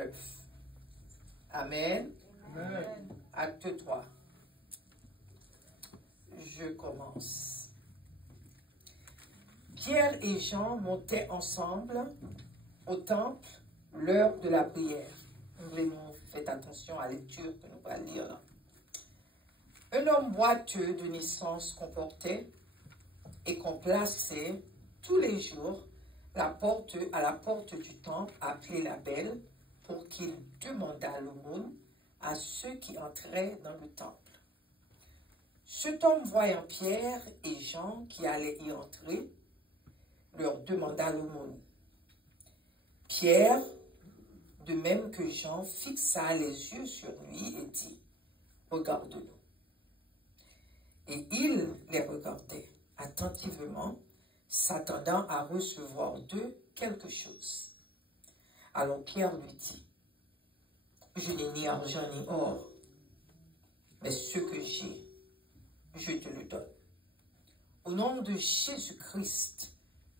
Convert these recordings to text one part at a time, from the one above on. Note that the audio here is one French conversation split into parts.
9. Amen. Amen. Acte 3. Je commence. Pierre et Jean montaient ensemble au temple l'heure de la prière. Nous faites attention à la lecture que nous allons lire là. Un homme boiteux de naissance qu'on portait et qu'on plaçait tous les jours à la porte du temple appelée la Belle pour qu'il demandât l'aumône à ceux qui entraient dans le temple. Cet homme, voyant Pierre et Jean qui allaient y entrer, leur demanda l'aumône. Pierre, de même que Jean, fixa les yeux sur lui et dit, « Regarde-nous. » Et il les regardait attentivement, s'attendant à recevoir d'eux quelque chose. Alors Pierre lui dit, « Je n'ai ni argent ni or, mais ce que j'ai, je te le donne. Au nom de Jésus-Christ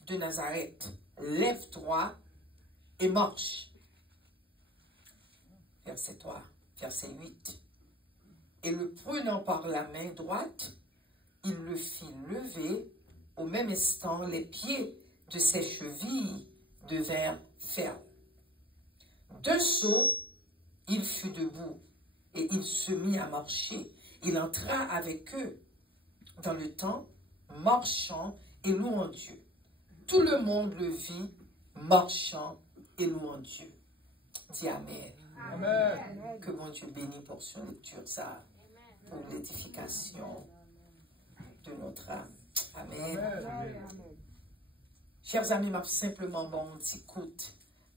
de Nazareth, lève-toi et marche. » Verset 3, verset 8. Et le prenant par la main droite, il le fit lever. Au même instant, les pieds de ses chevilles devinrent fermes. D'un saut, il fut debout et il se mit à marcher. Il entra avec eux dans le temple, marchant et louant Dieu. Tout le monde le vit, marchant et louant Dieu. Dis Amen. Amen. Que mon Dieu bénisse pour son lecture, ça, pour l'édification de notre âme. Amen. Amen. Chers amis, m'a simplement bon petit écoute,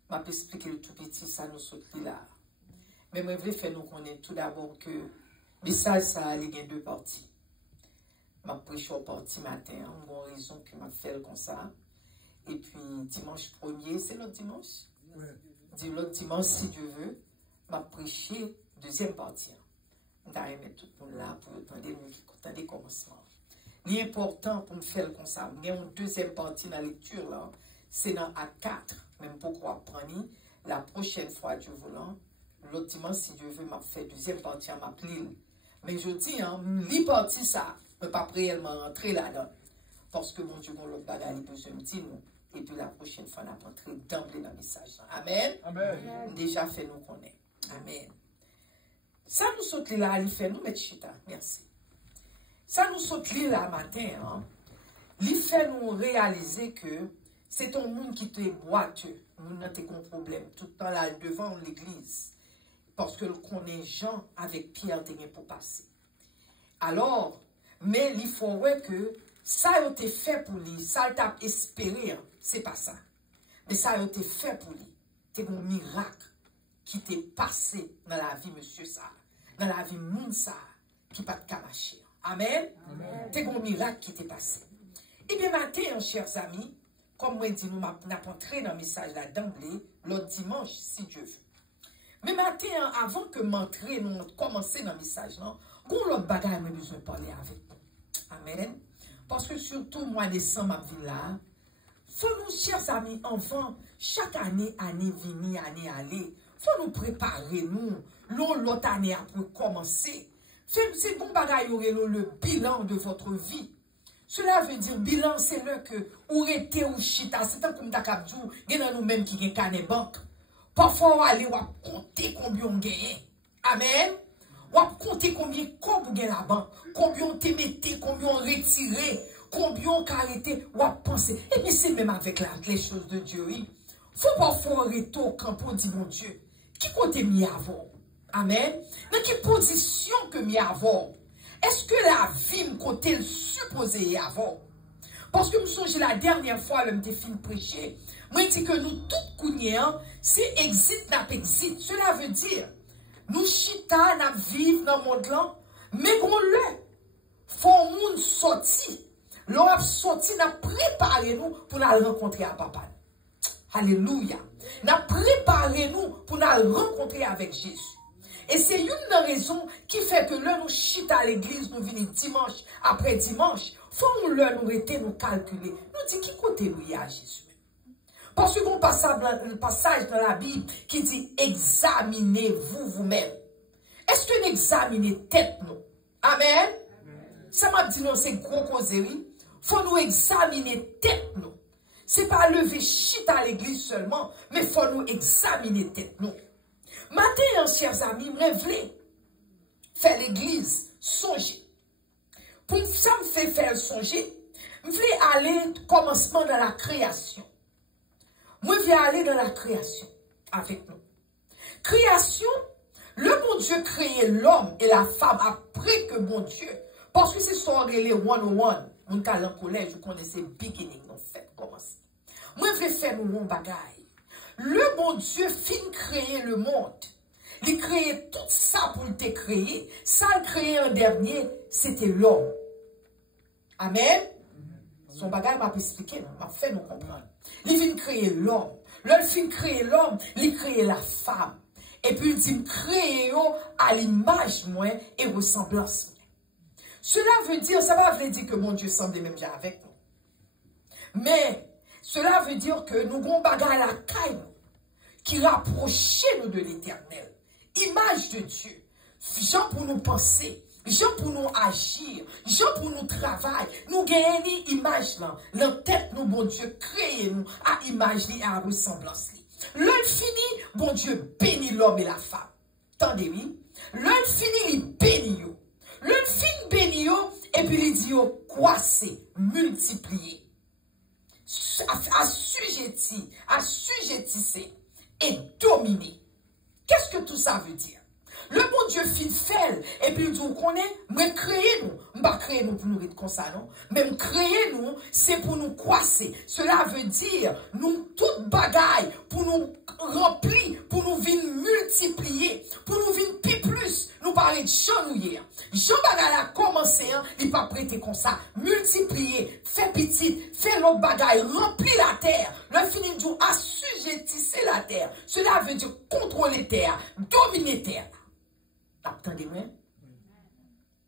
m'a expliqué le tout petit, ça nous saute là. Mais moi, je voulais faire nous connaître tout d'abord que le message, ça a deux parties. M'a prêché au parti matin, une bonne raison que m'a fait comme ça. Et puis, dimanche premier, c'est l'autre dimanche. Oui. L'autre dimanche, si Dieu veut, m'a prêché deuxième partie. On va mettre tout le monde là pour attendre le commencement. L'important pour me faire comme ça, il y a une deuxième partie dans la lecture là, c'est dans Acte 4, même pourquoi prendre la prochaine fois Dieu voulant, l'autre dimanche si Dieu veut m'a fait deuxième partie à ma pile. Mais je dis, les parties ça, ne pas réellement rentrer là-dedans, parce que mon Dieu, l'autre bagage, il besoin de dire nous, et puis la prochaine fois, on a rentré d'emblée dans le message. Amen. Amen. Déjà fait nous connaître. Amen. Ça nous saute là, il fait nous mettre chita. Merci. Ça nous saute là matin, il fait nous réaliser que c'est un monde qui te boiteux. Nous n'avons pas problème tout le temps là devant l'église. Parce que connaît Jean avec Pierre pour passer. Alors, mais il faut voir que ça a été fait pour lui, ça t'a espéré, c'est pas ça. Mais ça a été fait pour lui. C'est un miracle qui t'est passé dans la vie, monsieur ça, dans la vie monde ça, qui pas de camacher. Amen. C'est un miracle qui t'est passé. Et bien maintenant, chers amis, comme moi dit, nous n'avons entré dans le message là d'emblée, l'autre dimanche, si Dieu veut. Mais maintenant, avant que m'entrer, nous commencer dans le message, non, qu'on l'autre bagaille, mais besoin de parler avec nous. Amen. Parce que surtout, moi, décembre, ma vie là, faut nous, chers amis, enfants, chaque année, venir, année aller, faut nous préparer, nous, l'autre année après commencer. C'est bon bagaille, le bilan de votre vie. Cela veut dire, bilan, c'est là que, ou été ou chita, c'est un comme d'akabdou, il y a nous-mêmes qui gagnent canet banque. Parfois, on va aller, on va compter combien on gagne. Amen. On va compter combien vous gagnez la banque, combien on te mettait, combien on retiré, combien on arrêté, on va penser. Et puis c'est même avec les choses de Dieu. Il faut parfois arrêter au camp pour dire, mon Dieu, qui compte mis avant? Amen. Dans quelle position que mis avant? Est-ce que la vie me compte supposée avant? Parce que je me souviens la dernière fois, je me suis fini prêcher. Moi, je dis que nous, toutes cougnons, c'est exit, n'a pas exit. Cela veut dire, nous chita, n'a vivre dans le monde là, mais qu'on le, faut nous sortir. L'on sorti, n'a préparé nous pour nous rencontrer à papa. Alléluia. N'a préparé nous pour nous rencontrer avec Jésus. Et c'est une des raisons qui fait que là, nous chita à l'église, nous venons dimanche après dimanche, faut nous le nous arrêter, nous calculer. Nous dit qui côté nous y a Jésus. Parce qu'on passe un passage dans la Bible qui dit examinez-vous vous-même. Est-ce que nous examinons tête nous? Amen. Ça m'a dit non, c'est gros causerie. Faut nous examiner tête nous. C'est pas lever shit à l'église seulement, mais faut nous examiner tête nous. Maintenant, chers amis, je voulais faire l'église songer. Pour ça me fait faire songer, je voulais aller commencement dans la création. Moi, je vais aller dans la création avec nous. Création, le bon Dieu créait l'homme et la femme après que bon Dieu, parce que c'est son les 101, mon cas en collège, vous connaissez beginning, en fait, commence. Moi, je vais faire mon bagaille. Le bon Dieu fin créer le monde. Il créait tout ça pour le créer. Ça, le créé en dernier, c'était l'homme. Amen. Son bagage m'a expliqué, m'a fait nous comprendre. Il vient créer l'homme. L'homme fin créer l'homme, il crée la femme. Et puis il dit, créer à l'image moi et ressemblance. Cela veut dire, ça va veut dire que mon Dieu semble même déjà avec nous. Mais, cela veut dire que nous avons bagage la caille qui rapproche nous de l'éternel. Image de Dieu. Gens pour nous penser. Gens pour nous agir. Gens pour nous travailler. Nous gagnons image là. La tête nous, bon Dieu, crée nous à image et à ressemblance. L'un fini, bon Dieu bénit l'homme et la femme. Attendez, oui. L'un fini, il bénit. L'un fini bénit et puis il dit croissez, multipliez. Assujettissez et dominez. Qu'est-ce que tout ça veut dire? Le bon Dieu fait et puis il dit, vous connaissez, mais créez-nous. Je ne pas créer nous pour nous être comme ça, non? Mais créez-nous, c'est pour nous croiser. Cela veut dire, nous, toute bagaille, pour nous remplir, pour nous venir multiplier, pour nous venir plus. Nous parler de chanouiller. Jean bagaille a commencé, il pas prêter comme ça. Multiplier, fait petit, fait l'autre bagaille, remplir la terre. Le fini dit, assujettissez la terre. Cela veut dire contrôler terre, dominer terre. Attendez-moi.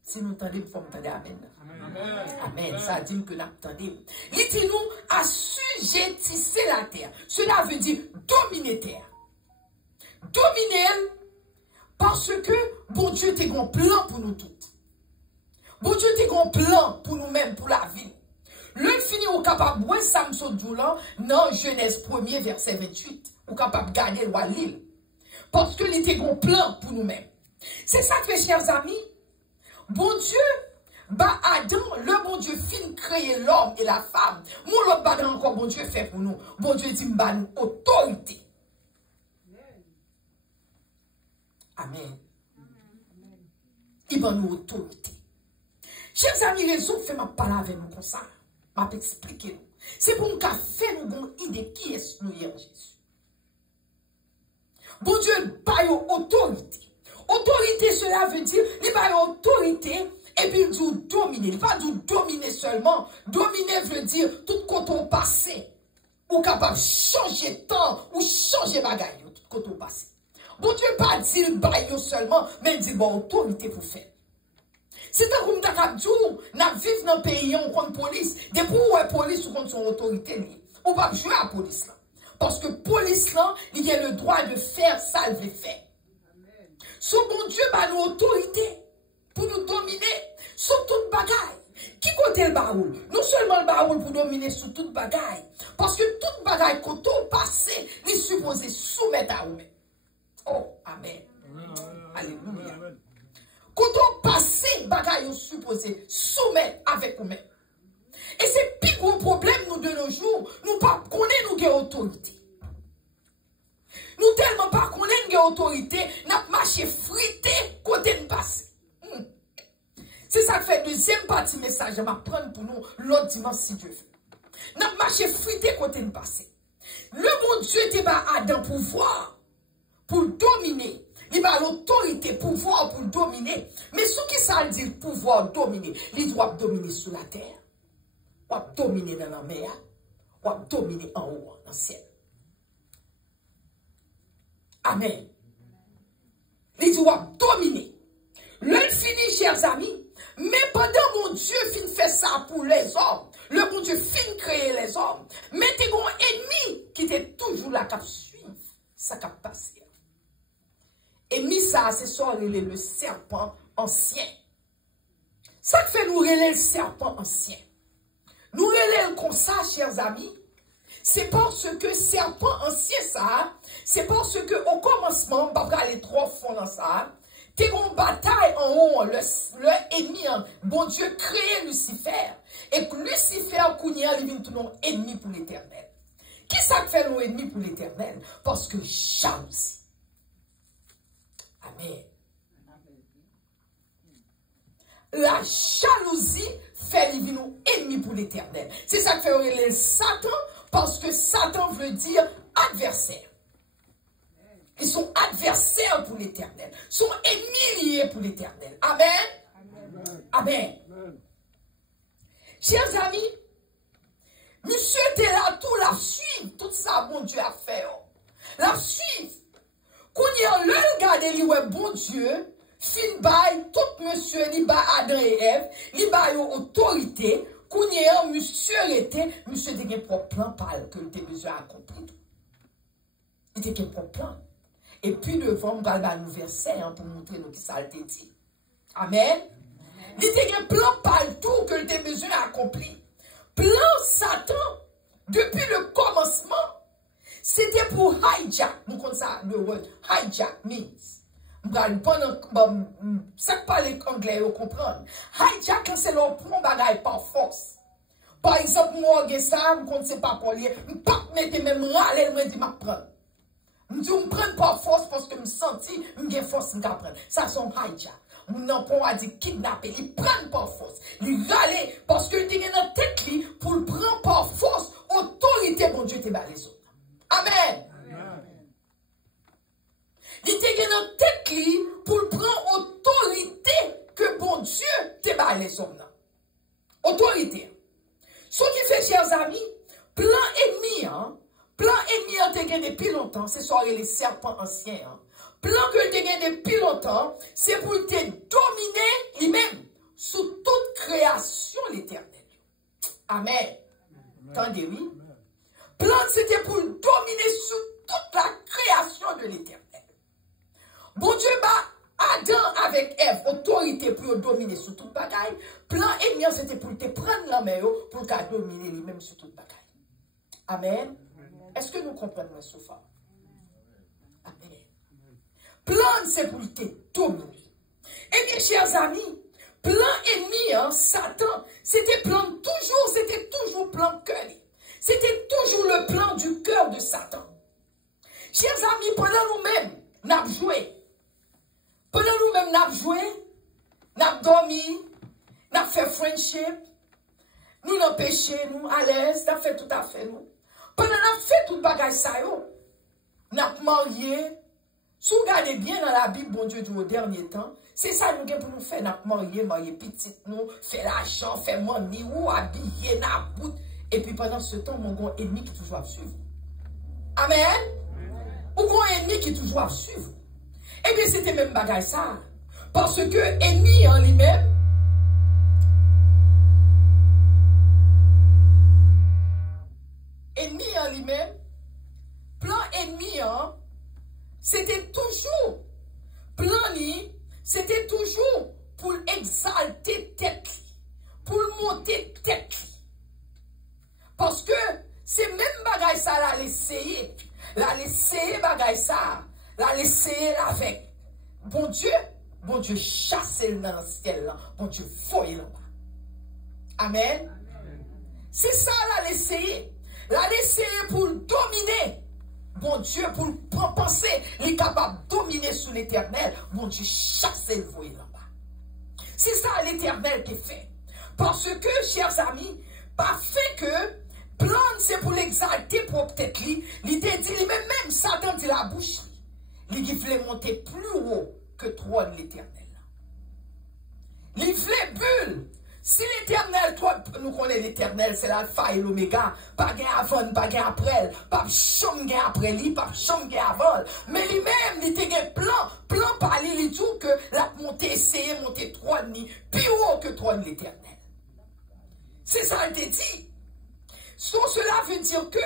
Si nous entendons, il faut m'entendre. Amen. Amen. Amen. Ça dit que nous attendons. Il dit nous assujettissez la terre. Cela veut dire dominer terre. Dominer parce que bon Dieu a un plan pour nous toutes. Bon Dieu a un plan pour nous-mêmes, pour la vie. Le fini au capable de Samson Doulan dans Genèse 1er verset 28. Ou capable de garder le l'île. Parce que il a un plan pour nous-mêmes. C'est ça que, chers amis, bon Dieu, Adam, le bon Dieu fin créer l'homme et la femme. Mon l'autre bagan encore, bon Dieu fait pour nous. Bon Dieu dit, bah nous autorité. Amen. Il va nous autorité. Chers amis, raison fait ma parole avec nous comme ça. M'a expliqué nous. C'est pour nous faire nous une idée qui est nous hier Jésus. Bon Dieu, bah autorité. Autorité, cela veut dire, il va y avoir autorité, et puis il dit dominer. Il va dire dominer seulement. Dominer veut dire tout côté au passé. Ou capable de changer de temps, ou changer bagaille, tout côté au passé. Bon Dieu pas dire bail seulement, mais il dit bon, autorité pour faire. C'est un comme d'accord dit, nous vivons dans un pays, on compte police. Depuis où est police, on compte son autorité, on va jouer à la police là. Parce que police là, il a le droit de faire ça, il veut faire. Ce bon Dieu a nous autorité pour nous dominer sur toute bagaille. Qui côté le baroul? Non seulement le baroul pour dominer sur toute bagaille. Parce que toute bagaille, quand on passe, il est supposé soumettre à vous. Oh, amen. Alléluia. Quand on passe, bagaille, on est supposé soumettre avec vous-même. Et c'est plus gros problème, nous, de nos jours, nous pas connaissons nous autorité. Nous tellement pas connaissons autorité, nous marché frité côté de passe. C'est ça qui fait deuxième partie message, je vais prendre pour nous l'autre dimanche si Dieu veut. Nous marché frité côté de passe. Le bon Dieu te bat Adam pouvoir pour dominer. Il a l'autorité, pouvoir pour dominer. Mais ce qui ça dit pouvoir dominer, il doit dominer sur la terre, ou dominer dans la mer, ou dominer en haut, dans le ciel. Amen. Il doit dominer. L'un fini, chers amis. Mais pendant mon Dieu fin fait ça pour les hommes, le bon Dieu fin créer les hommes, mais t'es un ennemi qui était toujours là, qui suivre ça qui passe. Ennemi, ça, c'est ça, le serpent ancien. Ça fait nous relayer le serpent ancien. Nous relayer comme ça, chers amis. C'est parce que serpent ancien, ça, c'est parce que au commencement, on va aller trop fond dans ça. T'es une bataille en haut, le ennemi, bon Dieu créé Lucifer. Et que Lucifer, Kounia, il vient tout nom ennemi pour l'éternel. Qui ça fait nos ennemis pour l'éternel? Parce que jalousie. Amen. La jalousie fait les nous ennemis pour l'éternel. C'est ça que fait les Satan, parce que Satan veut dire adversaire. Ils sont adversaires pour l'éternel. Ils sont ennemis liés pour l'éternel. Amen. Amen. Amen. Amen. Chers amis, monsieur était là tout la suivre. Tout ça, bon Dieu a fait. La suivre. Quand il y a le regarder, ouais, bon Dieu, fin bail, tout monsieur, li ba Adam et Ève, li ba yo autorité. Quand il y a monsieur était, monsieur était pour plan par que le besoin accompli. Il était pour plan. Et puis devant, on va le verset pour montrer nous qui ça a été dit. Amen. Il était un plan partout que le besoin accompli. Plan Satan, depuis le commencement, c'était pour hijack. Nous connaissons ça, le word hijack means. Ça parle anglais, vous comprenez. Hijack, c'est leur prend bagaille par force. Par exemple, moi, je ça, je ne sais pas pour lire. Je ne peux pas mettre même râler, je dis, je prends. Je ne prends pas force parce que je me sens, je force, je prends. Ça, c'est un hijack. Je n'ai pas dit kidnapper, ils prennent par force. Ils râlent parce que ils ont dans tête pour le prendre par force. Autorité, bon Dieu, t'es bas les autres. Amen. Ils ont dans tête pour le prendre autorité que bon Dieu, t'es bas les autres. Autorité. Ce qui fait, chers amis, plan ennemi, plan ennemi, t'es gagné depuis longtemps, c'est sur les serpents anciens, plan que tu as depuis longtemps, c'est pour te dominer lui-même sous toute création l'éternel. Amen. Entendez, oui? Plan, c'était pour dominer sous toute la création de l'éternel. Bon Dieu, Adam avec Ève, autorité pour dominer sous toute bagaille. Plan ennemi, c'était pour te prendre la main pour dominer lui-même sous toute bagaille. Amen. Est-ce que nous comprenons ce soir? Amen. Plan, c'est pour te dominer. Et bien, chers amis, plan ennemi, Satan, c'était toujours plan cœur. C'était toujours le plan du cœur de Satan. Chers amis, pendant nous-mêmes, nous avons joué. Pendant nous-mêmes, nous avons joué, nous avons dormi, nous avons fait friendship, nous avons péché, nous à l'aise, nous avons fait tout à fait nous. Pendant nous avons fait tout le bagage ça, nous avons marié. Si vous regardez bien dans la Bible, bon Dieu, du dernier temps, c'est ça nous avons pour nous faire, nous marier petit, nous, faire l'argent, faire money, ou habiller, nous bout. Et puis pendant ce temps, mon grand ennemi qui toujours à suivre. Amen. Ou grand ennemi qui toujours à suivre. Eh bien, c'était même bagage ça. Parce que ennemi en lui-même, plan ennemi, c'était toujours, c'était toujours pour exalter tête, pour monter tête. Parce que c'est même bagage ça, là, l'essayer bagage ça, là, l'essayer avec. Bon Dieu, chassez le dans le ciel, là. Bon Dieu, foyer là-bas. Amen. C'est ça, là, l'essayer. Là, l'essayer pour dominer. Bon Dieu, pour penser, il est capable de dominer sur l'éternel. Bon Dieu, chassez le foyer là-bas. C'est ça, l'éternel qui fait. Parce que, chers amis, pas fait que, plan, c'est pour l'exalter pour peut-être lui. Il te dit, même Satan dit la bouche. Il voulait monter plus haut que trône l'éternel. Il voulait bulle. Si l'éternel, toi, nous connaissons l'éternel, c'est l'alpha et l'oméga. Pas gain avant, pas gain après. Pas chom gain après lui, pas chom gain avant. Mais lui-même, il était un plan par lui, il dit que la montée, essayer monter trône, plus haut que trône l'éternel. C'est ça ça te dit. So, cela veut dire que,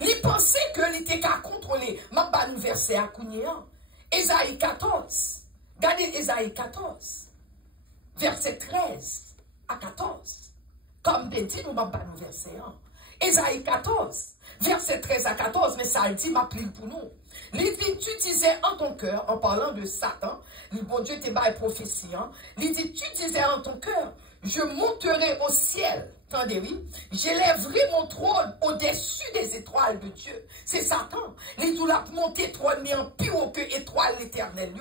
il pensait que il était qu'à contrôler. Ma bonne verset à Kounia. Ésaïe 14. Regardez Ésaïe 14. Verset 13 à 14. Comme ben dit, nous m'avons pas nous verset. Ésaïe 14, verset 13 à 14, mais ça dit, m'a pris pour nous. Il dit, tu disais en ton cœur, en parlant de Satan, le bon Dieu t'est bas prophétie, il dit, tu disais en ton cœur, je monterai au ciel. Entendez-vous? J'élèverai mon trône au-dessus des étoiles de Dieu. C'est Satan. Il dit, la monter trône, mais en plus haut que étoile l'éternel.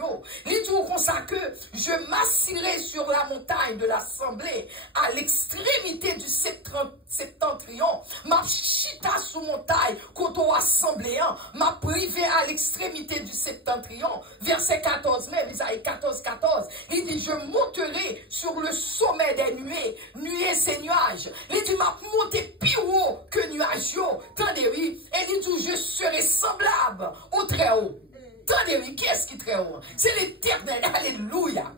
Il dit, comme ça que je m'assirai sur la montagne de l'assemblée, à l'extrémité du septentrion. Ma chita sous montagne, quand on assemblée, m'a privé à l'extrémité du septentrion. Verset 14, même, Isaïe 14, 14. Il dit, je monterai sur le sommet des nuées. Nuées, c'est nuages. Il dit, m'a monté plus haut que nuage. Tendez-vous. Et il dit, je serai semblable au très haut. Tendez-vous. Qui est-ce qui est très haut? C'est l'Éternel. Alléluia.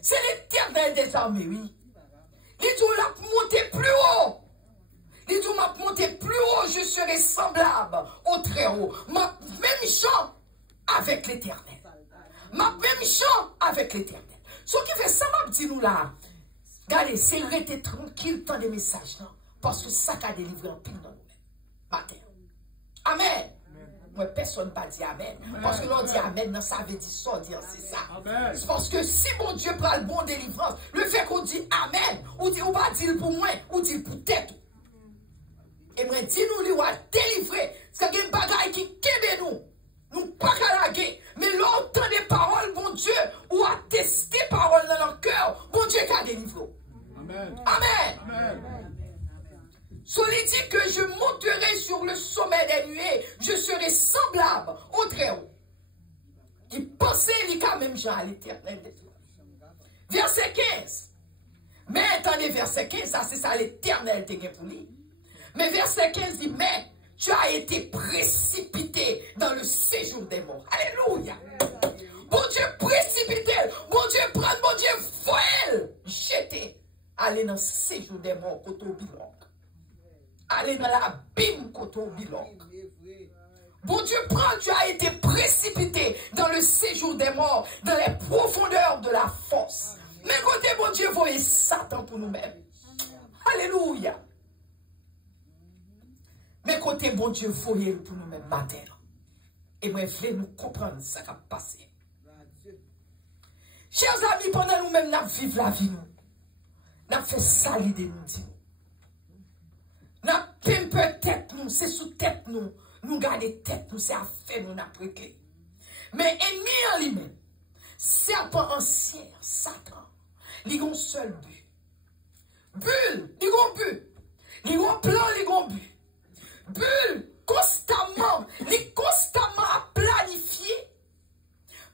C'est l'Éternel des armées, oui. Il dit, on l'a monté plus haut. Il dit, m'a monté plus haut, je serai semblable au très haut. Ma même chant avec l'Éternel. Ma même chant avec l'Éternel. Ce qui fait ça, m'a dit nous là. Regardez, c'est rester tranquille dans les messages, non? Parce que ça a délivré un pile dans nous-mêmes. Matin. Amen. Moi, personne n'a pas dit Amen. Parce que l'on dit Amen, ça veut dire ça, dire c'est ça. C'est parce que si mon Dieu prend le bon délivrance, le fait qu'on dit Amen, ou dit ou pas dire pour moi, ou dit pour tête. Et moi, dis-nous, lui, on va délivrer. C'est qu'il y a une bagaille qui kebe nous. Nous pas qu'à la guerre. Mais l'entend des paroles, mon Dieu, ou à tester paroles dans leur cœur, mon Dieu qui a délivré. Amen. Amen. Amen. Celui dit que je monterai sur le sommet des nuées, je serai semblable au très haut. Il pensait, il quand même Jean à l'Éternel des fois. Verset 15. Mais attendez, verset 15, ça c'est ça l'Éternel t'est pour lui. Mais verset 15 dit, mais tu as été précipité dans le séjour des morts. Alléluia. Bon Dieu, précipité. Bon Dieu, prendre, bon Dieu, voile. Jeter. Aller dans le séjour des morts, côté au bilan. Aller dans l'abîme, côté au bilan. Bon Dieu, prends, tu as été précipité dans le séjour des morts, dans les profondeurs de la force. Mais côté, bon Dieu, voyez Satan pour nous-mêmes. Alléluia. Mais côté bon Dieu, voyez pour nous-mêmes matin. Et moi, je voulais nous comprendre ce qui a passé. Chers amis, pendant nous-mêmes, nous vivons la vie, nous avons fait salir de nous. Nous avons peur tête, nous, c'est sous tête, nous gardons tête, nous, c'est à faire, nous, n'avons clé. Mais ennemi en lui-même, serpent ancien, Satan, il a un seul but. Bulle, il a un but. Il a un plan, il a un but. Bulle, constamment, il constamment à planifier.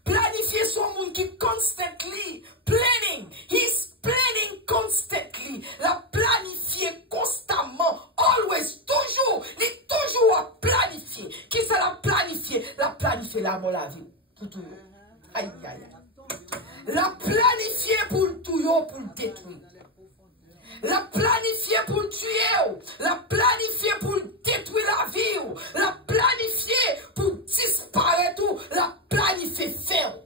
Planifier son monde qui constantly planning. He's planning constantly. La planifier constamment. Always, toujours. Il est toujours à planifier. Qui ça la planifier? La planifier la mort, la vie. Pour tout. Aïe, aïe, aïe. La planifier pour le tout, pour le détruire. La planifier pour le tuer, la planifier pour détruire la vie, la planifier pour disparaître, la planifier faire.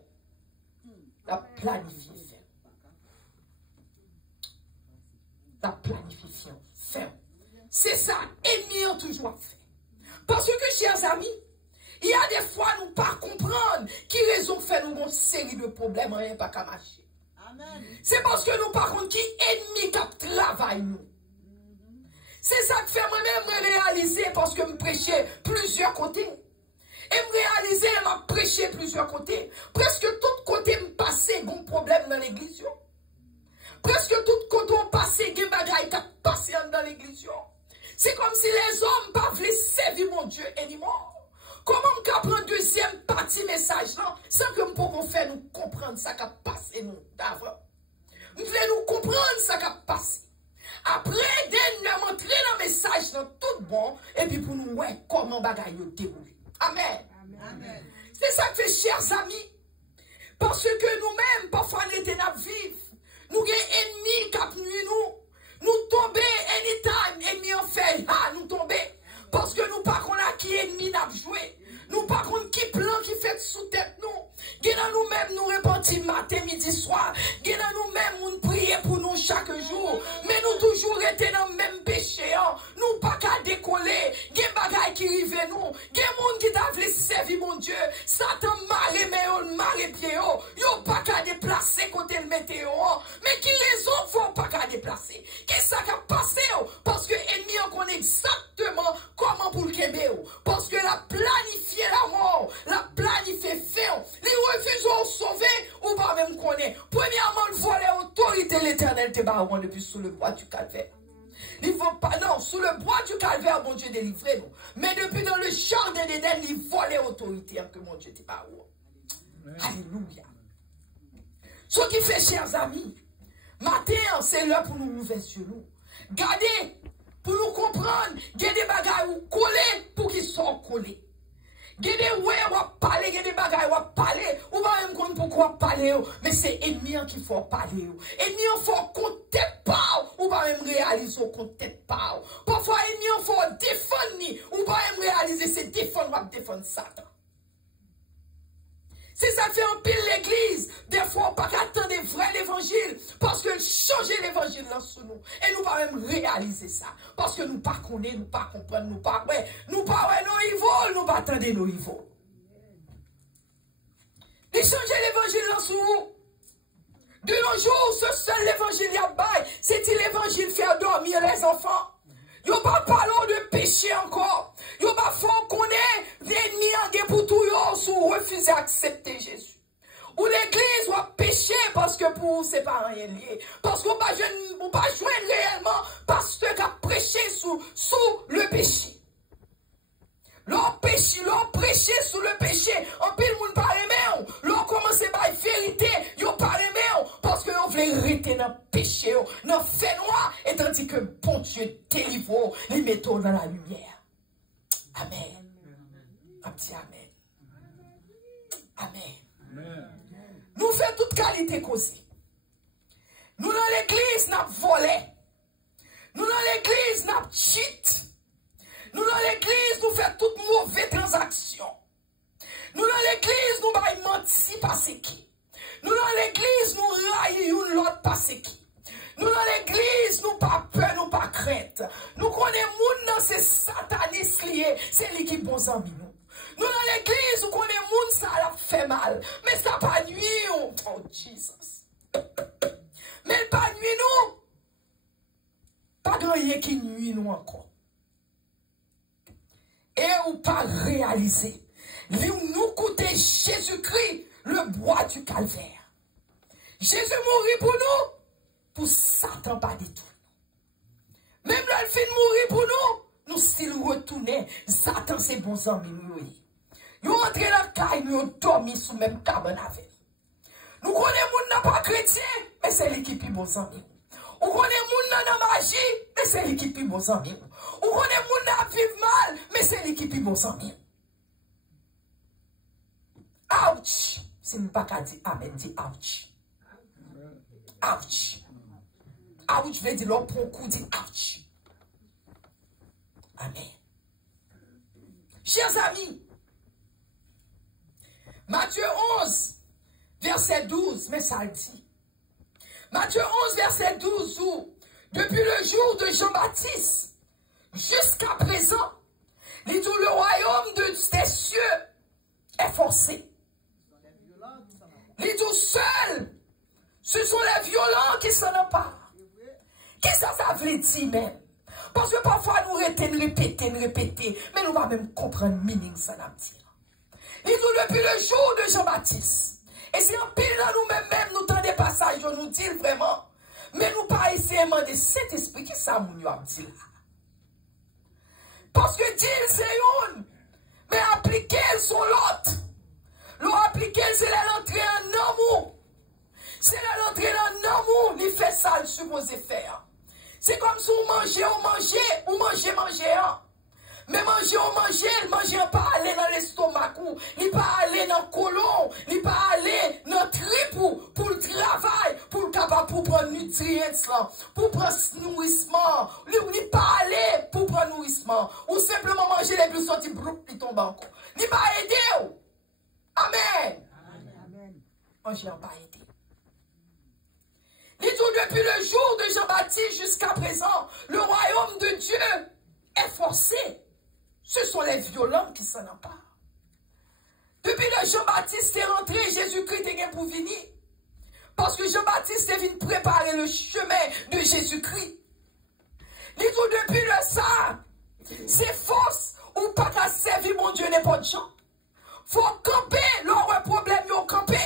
La planifier faire. La planifier faire. C'est ça, ennemi a toujours fait. Parce que, chers amis, il y a des fois nous pas comprendre qui raison fait nous une série de problèmes, rien pas qu'à marcher. C'est parce que nous, par contre, qui ennemi qui travaille nous. C'est ça que fait moi-même me réaliser parce que me prêcher plusieurs côtés. Et me réaliser, m'a prêché plusieurs côtés. Presque tout côté me passé, bon problème dans l'église. Presque tout côté on passé, des bagailles qui passé dans l'église. C'est comme si les hommes ne voulaient servir mon Dieu anymore. Comment on peut prendre deuxième partie message là, sans que nous pouvons faire nous comprendre ça qui a passé nous d'avant. Nous voulons nous comprendre ça qui a passé. Après, nous montrer le message dans tout bon, et puis pour nous voir comment bagaille déroule. Amen. Amen. C'est ça que fait, chers amis. Parce que nous-mêmes, parfois, nous sommes vivre. Nous avons ennemis qui nuit nous. Nous tomber anytime, ennemi en fait, nous tomber. Parce que nous pas qu'on a qui ennemi n'a joué. Nous pas qu'on qui plan qui fait sous tête nous. Gena nous-mêmes nous repentir matin, midi, soir. Gena nous-mêmes nous prier pour nous chaque jour. Mais nous toujours été dans le même péché. Nous pas qu'à décoller. Gen bagay qui rive nous. Gen moun qui t'a voulu servir mon Dieu. Satan marre mais on marre pied. Yo pas qu'à déplacer côté le météo. Mais qui les autres font pas qu'à déplacer. Qu'est-ce qui a passé? Parce que l'ennemi on connaît exactement comment pour le Québec. Parce que la planifié la mort. La planifié fait. Les refusons sauver ou pas même connaître. Premièrement, le volet autorité de l'éternel te barre depuis sous le bois du calvaire. Il faut pas, non, sous le bois du calvaire, mon Dieu délivré nous. Mais depuis dans le jardin d'Éden, il volait autorité que mon Dieu te barre. Alléluia. Ce qui fait, chers amis, matin, c'est l'heure pour nous ouvrir sur nous. Gardez, pour nous comprendre, il y a des bagages où coller pour qu'ils soient collés. Il y a des ouais, on va parler, il y a des bagages, on va parler, on va même comprendre pourquoi parler, mais c'est ennemi qu'il faut parler. Ennemi, il faut compter pas, on va même réaliser compter pas. Parfois, ennemi, il faut défendre, on va même réaliser c'est défendre, on va défendre Satan. Si ça fait un pile l'église, des fois on pas attendre vrai l'évangile, parce que changer l'évangile là sous nous, et nous pas même réaliser ça, parce que nous pas connaître, nous pas comprendre, nous pas ouais, nos niveaux, nous pas attendre nos niveaux. De changer l'évangile là sous nous. De nos jours, ce seul l'évangile y a bail, c'est l'évangile faire dormir les enfants. Yo pas parlons de péché encore. Yo pas faut connaître l'ennemi en pour tout yo sous refuser d'accepter Jésus. Ou l'église va pécher parce que pour vous c'est pas rien lié. Parce qu'on pas joindre réellement parce que a prêché sous le péché. L'on prêché sous le péché. En pile moun pas aimer. L'on commence par vérité, yo pas aimer parce que on voulait rester dans le péché, dans le fait noir, et tandis que bon Dieu délivre, les mettons dans la lumière. Amen. Amen. Amen. Nous faisons toute qualité cosy. Nous dans l'église, nous volé. Nous dans l'église, nous cheat. Nous dans l'église, nous faisons toutes mauvaises transactions. Nous dans l'église, nous baillons menti parce qui. Nous dans l'église, nous raillons l'autre parce qui. Nous dans l'église, nous pas peur, nous pas crainte. Nous connaissons moun dans ces satanistes liés, c'est lui qui bon amis nous. Nous dans l'église, nous connaissons moun ça a fait mal, mais ça pas nuit. Oh Jesus. Mais pas nuit nous. Pas de rien qui nuit nous encore. Et ou pas réaliser. Nous coûter Jésus-Christ le bois du calvaire. Jésus mourit pour nous, pour Satan pas du tout. Même là, il fait mourir pour nous, nous s'il retourner, Satan c'est bon amis nous. Nous rentrons dans la caille, nous dormons sous même cabane avec. Nous connaissons moun n'a pas chrétien, mais c'est l'équipe bon amis. Nous connaissons moun n'a pas magie, mais c'est l'équipe bon amis. Nous connaissons moun n'a vivre mal, mais c'est l'équipe bon amis. Ouch! Si nous pas qu'à dire amen, dit ouch. Ouch. Ouch veut dire l'homme prend coup, dit ouch. Amen. Chers amis, Matthieu 11, verset 12, mais ça le dit. Matthieu 11, verset 12, où, depuis le jour de Jean-Baptiste, jusqu'à présent, tout le royaume des cieux est forcé. Les tout seuls, ce sont les violents qui s'en emparent. Qu'est-ce que ça veut dire même? Parce que parfois nous répéter, mais nous ne va même comprendre le meaning ça n'a dire. Les tout depuis le jour de Jean-Baptiste. Et si en pile dans nous-mêmes, nous tendons des passages, nous disons vraiment, mais nous pas essayer de demander cet esprit qui ça nous a dit là. Parce que dire c'est une, mais appliquer sur l'autre. L'on appliquer, c'est l'entrée en amour. C'est l'entrée en amour, il fait ça, il supposé faire. C'est comme si on mangeait, ou manger. Mais manger pas aller dans l'estomac, il pas aller dans le colon, il pas aller dans le trip pour le travail, pour le capable pour prendre nutriments. expérience là, pour prendre nourrissement. Lui pas aller pour prendre nourrissement. Ou simplement manger les plus sortis, il tombe encore. Lui pas aider. Amen. Ange n'a pas aidé. Il dit depuis le jour de Jean-Baptiste jusqu'à présent, le royaume de Dieu est forcé. Ce sont les violents qui s'en emparent. Depuis que Jean-Baptiste est rentré, Jésus-Christ est pour venir. Parce que Jean-Baptiste est venu préparer le chemin de Jésus-Christ. Il dit depuis le ça, c'est force ou pas qu'à servir mon Dieu n'importe gens. Faut camper, là où un problème, il faut camper.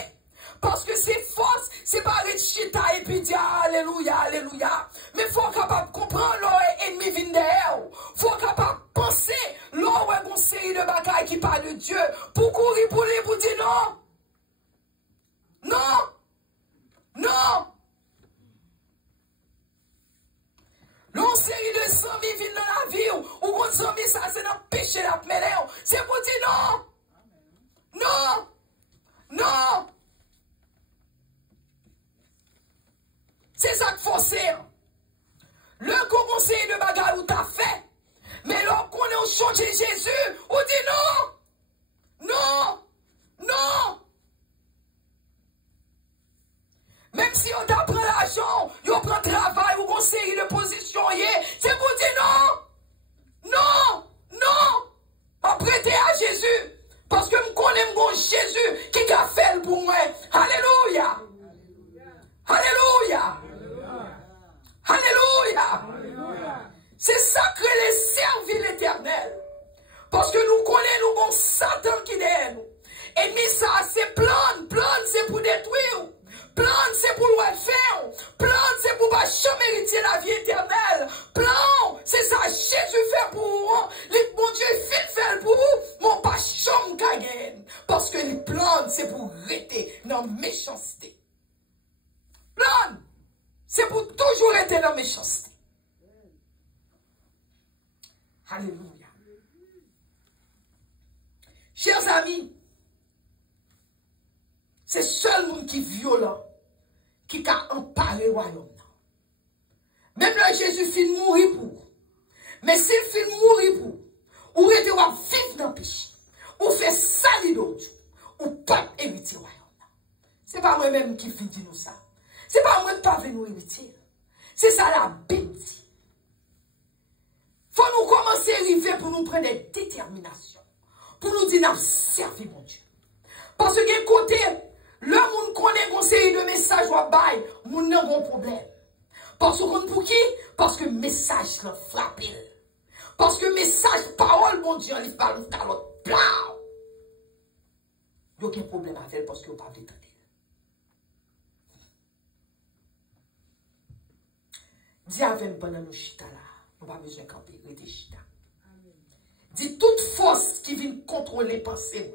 Parce que c'est force, c'est pas de chita et puis dire alléluia, alléluia. Mais il faut capable comprendre là ennemi vient derrière. Faut capable penser là où un conseil de bagaille qui parle de Dieu. Pour courir pour lui, pour dire non. Non. Non. L'on série de 100 000 viennent dans la vie. Ou qu'on 100 000, ça c'est dans péché la mêlée. C'est pour dire non. Non. Non. C'est ça que forcé. Le conseil de bagarre ou t'as fait. Mais lorsqu'on est au changer Jésus, on dit non. Non. Non. Même si on t'apprend l'argent, on prend travail ou conseil de position, c'est pour dire non. Non. Non. On prête à Jésus. Parce que je connais mon Jésus qui a fait pour moi. Alléluia. Alléluia. Alléluia. C'est ça que les servir l'éternel. Parce que nous connaissons, nous avons Satan qui est derrière nous. Et mais ça, c'est plan. Plan, c'est pour détruire. Plan, c'est pour le faire. Plan, c'est pour pas jamais hériter la vie éternelle. Plan, c'est ça, Jésus fait pour vous. Mon Dieu fait faire pour vous. Mon pas jamais gagner. Parce que le plan, c'est pour rester dans la méchanceté. Plan, c'est pour toujours être dans la méchanceté. Alléluia. Chers amis, c'est seul monde qui est violent qui a emparé le royaume. Même là, Jésus fit mourir pour. Mais s'il fit mourir pour, ou rete wa vivre dans le péché, ou fait salir d'autres, ou pas hériter le royaume. Ce n'est pas moi-même qui dit nous ça. Ce n'est pas moi qui pas venir nous hériter. C'est ça la Bible dit. Faut nous commencer à arriver pour nous prendre des déterminations. Pour nous dire nous servir mon Dieu. Parce que côté, le monde connaît conseil de message ou bail, moun n'a pas problème. Parce que pour qui? Parce que message l'a frappé. Parce que message, parole, mon Dieu, il parle de l'autre. Blau! Il n'y a aucun problème avec elle parce que vous ne pouvez pas entendre. Dis avec pendant nos chita là, nous n'avons pas besoin de camper, rester chita. Dis toute force qui vient contrôler pensée.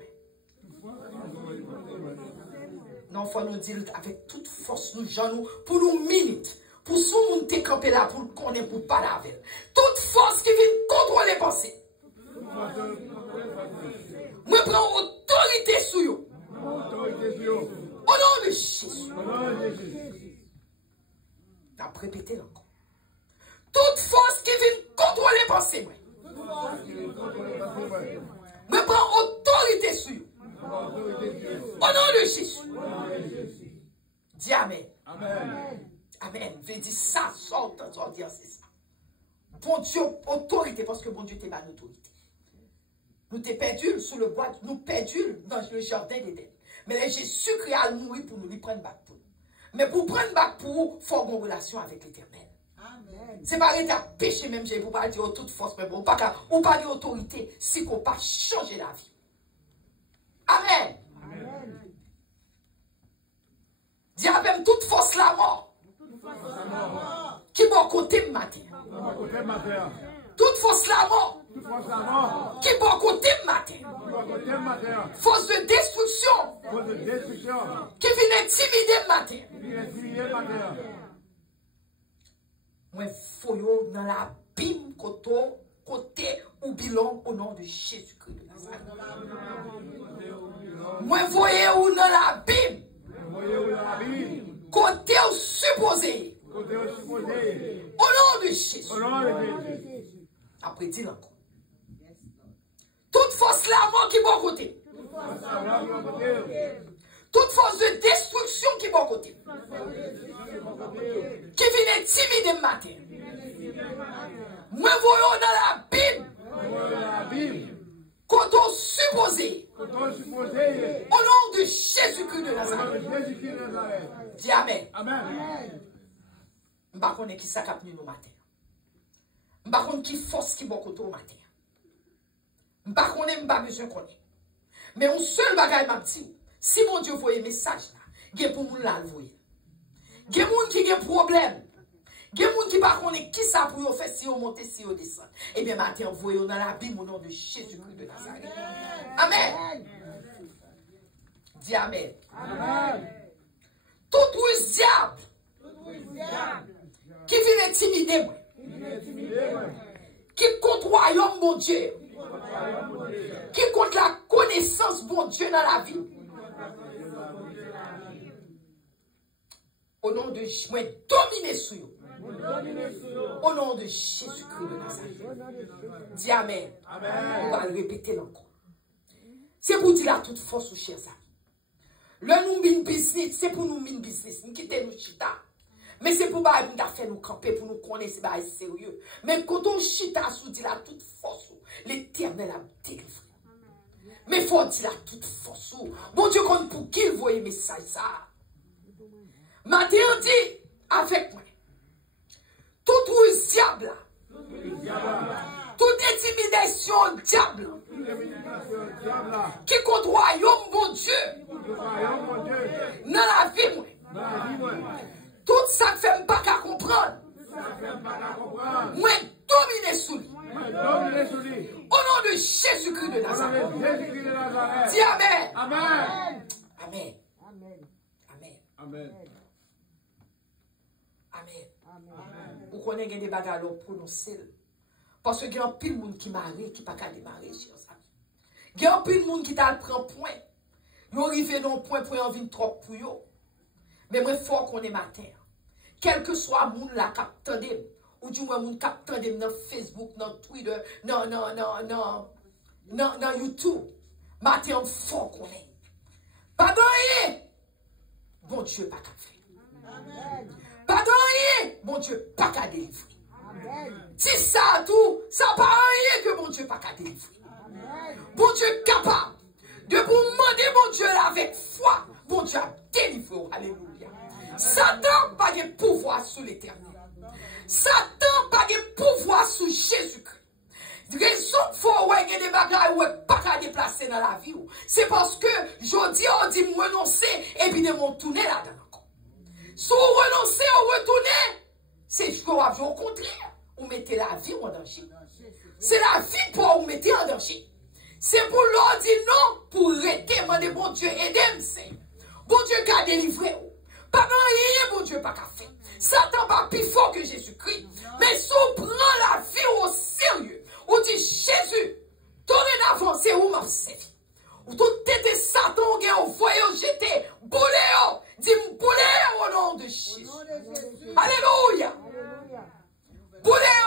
Non, il faut nous dire avec toute force, nous gens, pour nous minutes, pour sous nous te camper là, pour nous connaître, pour parler avec. Toute force qui vient contrôler pensée. Moi, je prends autorité sur vous. Au nom de Jésus. Je vais répéter encore. Toute force qui vient contrôler pensée. Je prends autorité sur vous. Au nom de Jésus. Dis Amen. Amen. Amen. Je dis ça, sort dire c'est ça. Bon Dieu, autorité, parce que bon Dieu t'es pas l'autorité. Nous t'es perdu sous le bois, nous perdu dans le jardin d'Éden. Mais là, Jésus-Christ a mouru pour nous, lui prendre bac pour nous. Mais pour prendre bac pour nous, il faut avoir une relation avec l'Éternel. C'est pas arrêter à pécher même, je ne peux pas dire toute force, mais bon, ou pas d'autorité, si qu'on pas changer la vie. Amen. Amen. Dis avec toute force la mort. Qui va côté de matin. Toute force la mort. Qui va côté de matin. Force de destruction. Qui vient intimider le matin. Moi, foyo dans la bim côté ou bilan au nom de Jésus-Christ de Nazareth. Moi, voyez où dans la Bible. Côté où supposé. Au nom de Jésus. Au nom de Jésus. Après, dis encore. Toute force la mort qui est bon côté. Toute force de destruction qui est bon côté. Qui vient intimider le matin. Moi, voyons dans la Bible. Quand on supposé. Au nom de Jésus-Christ de Nazareth. Dis Amen. Amen. Je ne sais pas qui ça capte nous matin. Je ne sais pas qui force qui est bon côté au matin. Je ne sais pas besoin de connaître. Mais un seul bagage m'a dit, si mon Dieu voit un message là, il y a pour moun là le voyer. Il y a moun qui a un problème. Il y a moun qui ne connaît qui ça pour faire si on monte, si on descend. Eh bien, matin, voyons dans la Bible au nom de Jésus-Christ de Nazareth. Amen. Dis Amen. Amen. Tout ruse diable qui vient intimider moi, qui contre le royaume mon Dieu, qui contre la connaissance mon Dieu dans la vie. Au nom de Jésus, moi dominer sur eux. Au nom de Jésus-Christ de Nazareth. Dis Amen. On va le répéter encore. C'est pour dire la toute force aux chers amis. Le nous bin business, c'est pour nous bin business. Nous quittons nous chita. Mais c'est pour faire nous camper, pour nous connaître, c'est sérieux. Mais quand on chita, sous dit la toute force, l'Éternel a délivré. Mais il faut dire la toute force. Bon Dieu, quand pour qui il voit message ça. Matin, on dit avec moi. Tout ruse diable. Toute intimidation diable. Qui contre le royaume, mon Dieu. Dans la vie, moi. Tout ça ne fait pas qu'à comprendre. Moi, dominer sous lui. Au nom de Jésus-Christ de Nazareth. Dis Amen. Amen. Amen. Amen. Amen. Amen. Amen. Vous connaissez des bagages à prononcer. Parce qu'il y a un pile de monde qui marie, qui n'a pas qu'à démarrer, chers amis. Il y a un pile de monde qui t'a pris un point. Ils arrivent dans un point pour en venir trop pour eux. Mais moi, il faut qu'on est matin. Quel que soit le monde là, capteur, ou du moins, monde capteur dans Facebook, dans Twitter, dans YouTube. Matin, il faut qu'on est. Pardon, bon Dieu, pas qu'à faire. Pardon, bon Dieu, pas qu'à délivrer. Si ça tout, ça pas rien que bon Dieu pas qu'à délivrer. Bon Dieu est capable de vous demander, bon Dieu, avec foi, bon Dieu a délivré. Alléluia. Satan pas de pouvoir sur l'éternel. Satan pas de pouvoir sur Jésus-Christ. Raison faut ouais des bagages ouais pas qu'à déplacer dans la vie. C'est parce que je dis on dit renoncer et puis de m'en tourner là-dedans. Si vous renoncez ou retournez, c'est ce qu'on va faire au contraire. Vous mettez la vie en danger. C'est la vie pour vous mettre en danger. C'est pour leur dire non, pour arrêter, demander bon Dieu, aidez-moi. Bon Dieu qui a délivré. Pas rien, bon Dieu, pas qu'à faire. Satan pas plus fort que Jésus-Christ. Mais si on prend la vie au sérieux, on dit Jésus, dorénavant, c'est où m'a servi. Ou tout était Satan, on voyait, jeté, boulé, dis boulé au nom de Jésus. Alléluia. Boulé.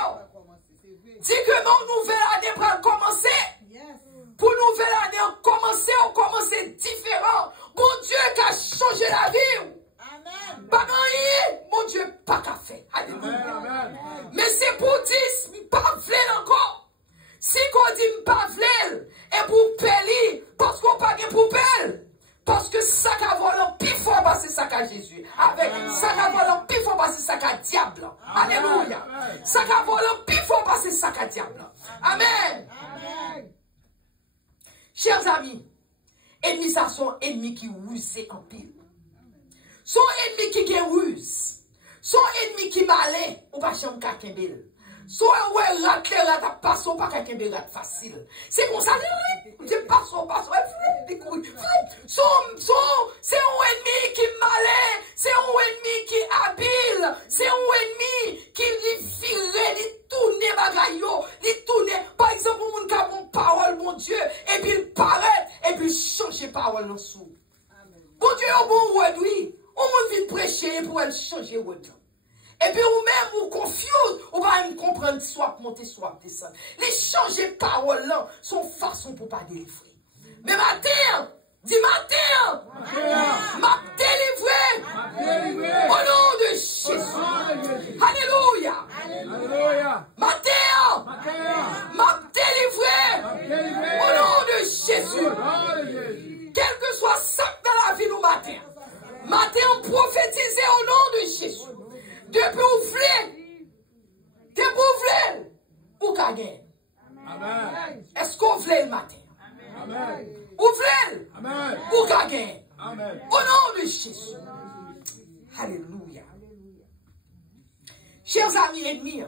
Dis que mon nouvelle année va commencer. Pour nouvelle année, on commence différent. Mon Dieu qui a changé la vie. Amen. Pas rien, mon Dieu, pas qu'à faire. Alléluia. Amen. Mais c'est pour dire, pas v'lel encore. Si qu'on dit pas v'lel, et pour peli, parce qu'on pas de poubelle. Parce que ça qu'a volé, plus fort passer ça qu'a Jésus. Avec ça qu'a volé, plus fort passer ça qu'a diable. Alléluia. Ça qu'a volé, plus fort passer ça qu'a diable. Amen. Amen. Chers amis, ennemis, ça sont ennemis qui rusent en pile. Sont ennemis qui ruse. Sont ennemis qui malin, ou pas chambre quelqu'un belle. Soit ouais rat passons pas quelqu'un rat facile. C'est comme ça, je passons, c'est un ennemi qui est malin, c'est un ennemi qui est habile, c'est un ennemi qui lui vire, lui tourne bagayo, lui tourne. Par exemple, mon cas, mon parole, mon Dieu, et puis il paraît, et puis il change parole dans sous. Bon Dieu, au bon word, oui. On va venir prêcher pour elle changer word. Et puis ou même ou confuse, ou va même comprendre soit monter, soit descendre. Les changer parole là, sont façon pour pas délivrer. Mais matin, dis matin, m'a délivré au nom de Jésus. Alléluia. Matin, m'a délivré au nom de Jésus. Quel que soit ça dans la vie nous matin. Matin, prophétisez au nom de Jésus. Depuis vous voulez, ou gagner. Est-ce qu'on voulait le matin? Ou voulez, ou gagner. Au nom de Jésus. Alléluia. Chers amis et ennemis,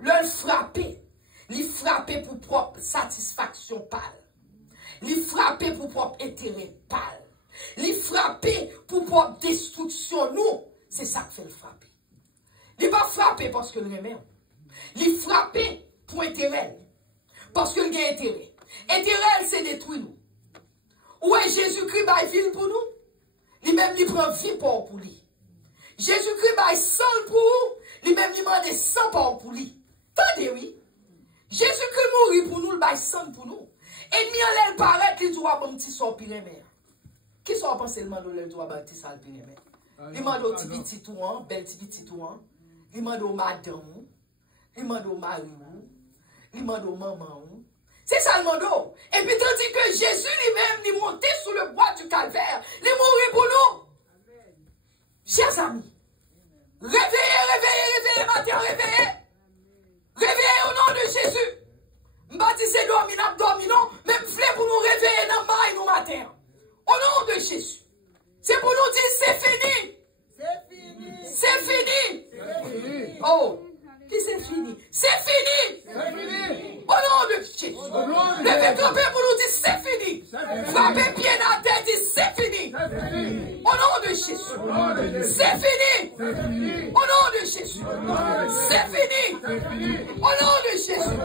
leur frapper, les frapper pour propre satisfaction pâle. Les frapper pour propre intérêt pâle. Les frapper pour propre destruction, nous, c'est ça qui fait le frapper. Il va frapper parce que le remet. Il frapper pour intérêt. Parce que il a intérêt. Intérêt, c'est détruire nous. Où est Jésus-Christ va ville pour nous? Lui-même, il prend vie pour lui. Jésus-Christ va sang pour nous. Lui-même, il demande sang pour lui. Attendez, oui. Jésus-Christ mourit pour nous, il va sang pour nous. Et mi en l'air paraît qu'il doit avoir un petit sort pire mère. Qui sont pensé le mando le doit avoir un petit sort pire mère? Il mando petit petit tout, bel petit tout. Il mando madame, il mando mari, il mando maman. C'est ça le mando. Et puis tandis que Jésus lui-même, il montait sous le bois du calvaire, il mourit pour nous. Chers amis, réveillez, matin, réveillez. Réveillez au nom de Jésus. M'baptisez dominant, même flé pour nous réveiller dans maille nous matin. Au nom de Jésus. C'est pour nous dire c'est fini. C'est fini. Oh, qui c'est fini? C'est fini. Au nom de Jésus. Levez camper pour nous dire c'est fini. Frappez pied dans la tête, dit c'est fini. Au nom de Jésus. C'est fini. Au nom de Jésus. C'est fini. Au nom de Jésus.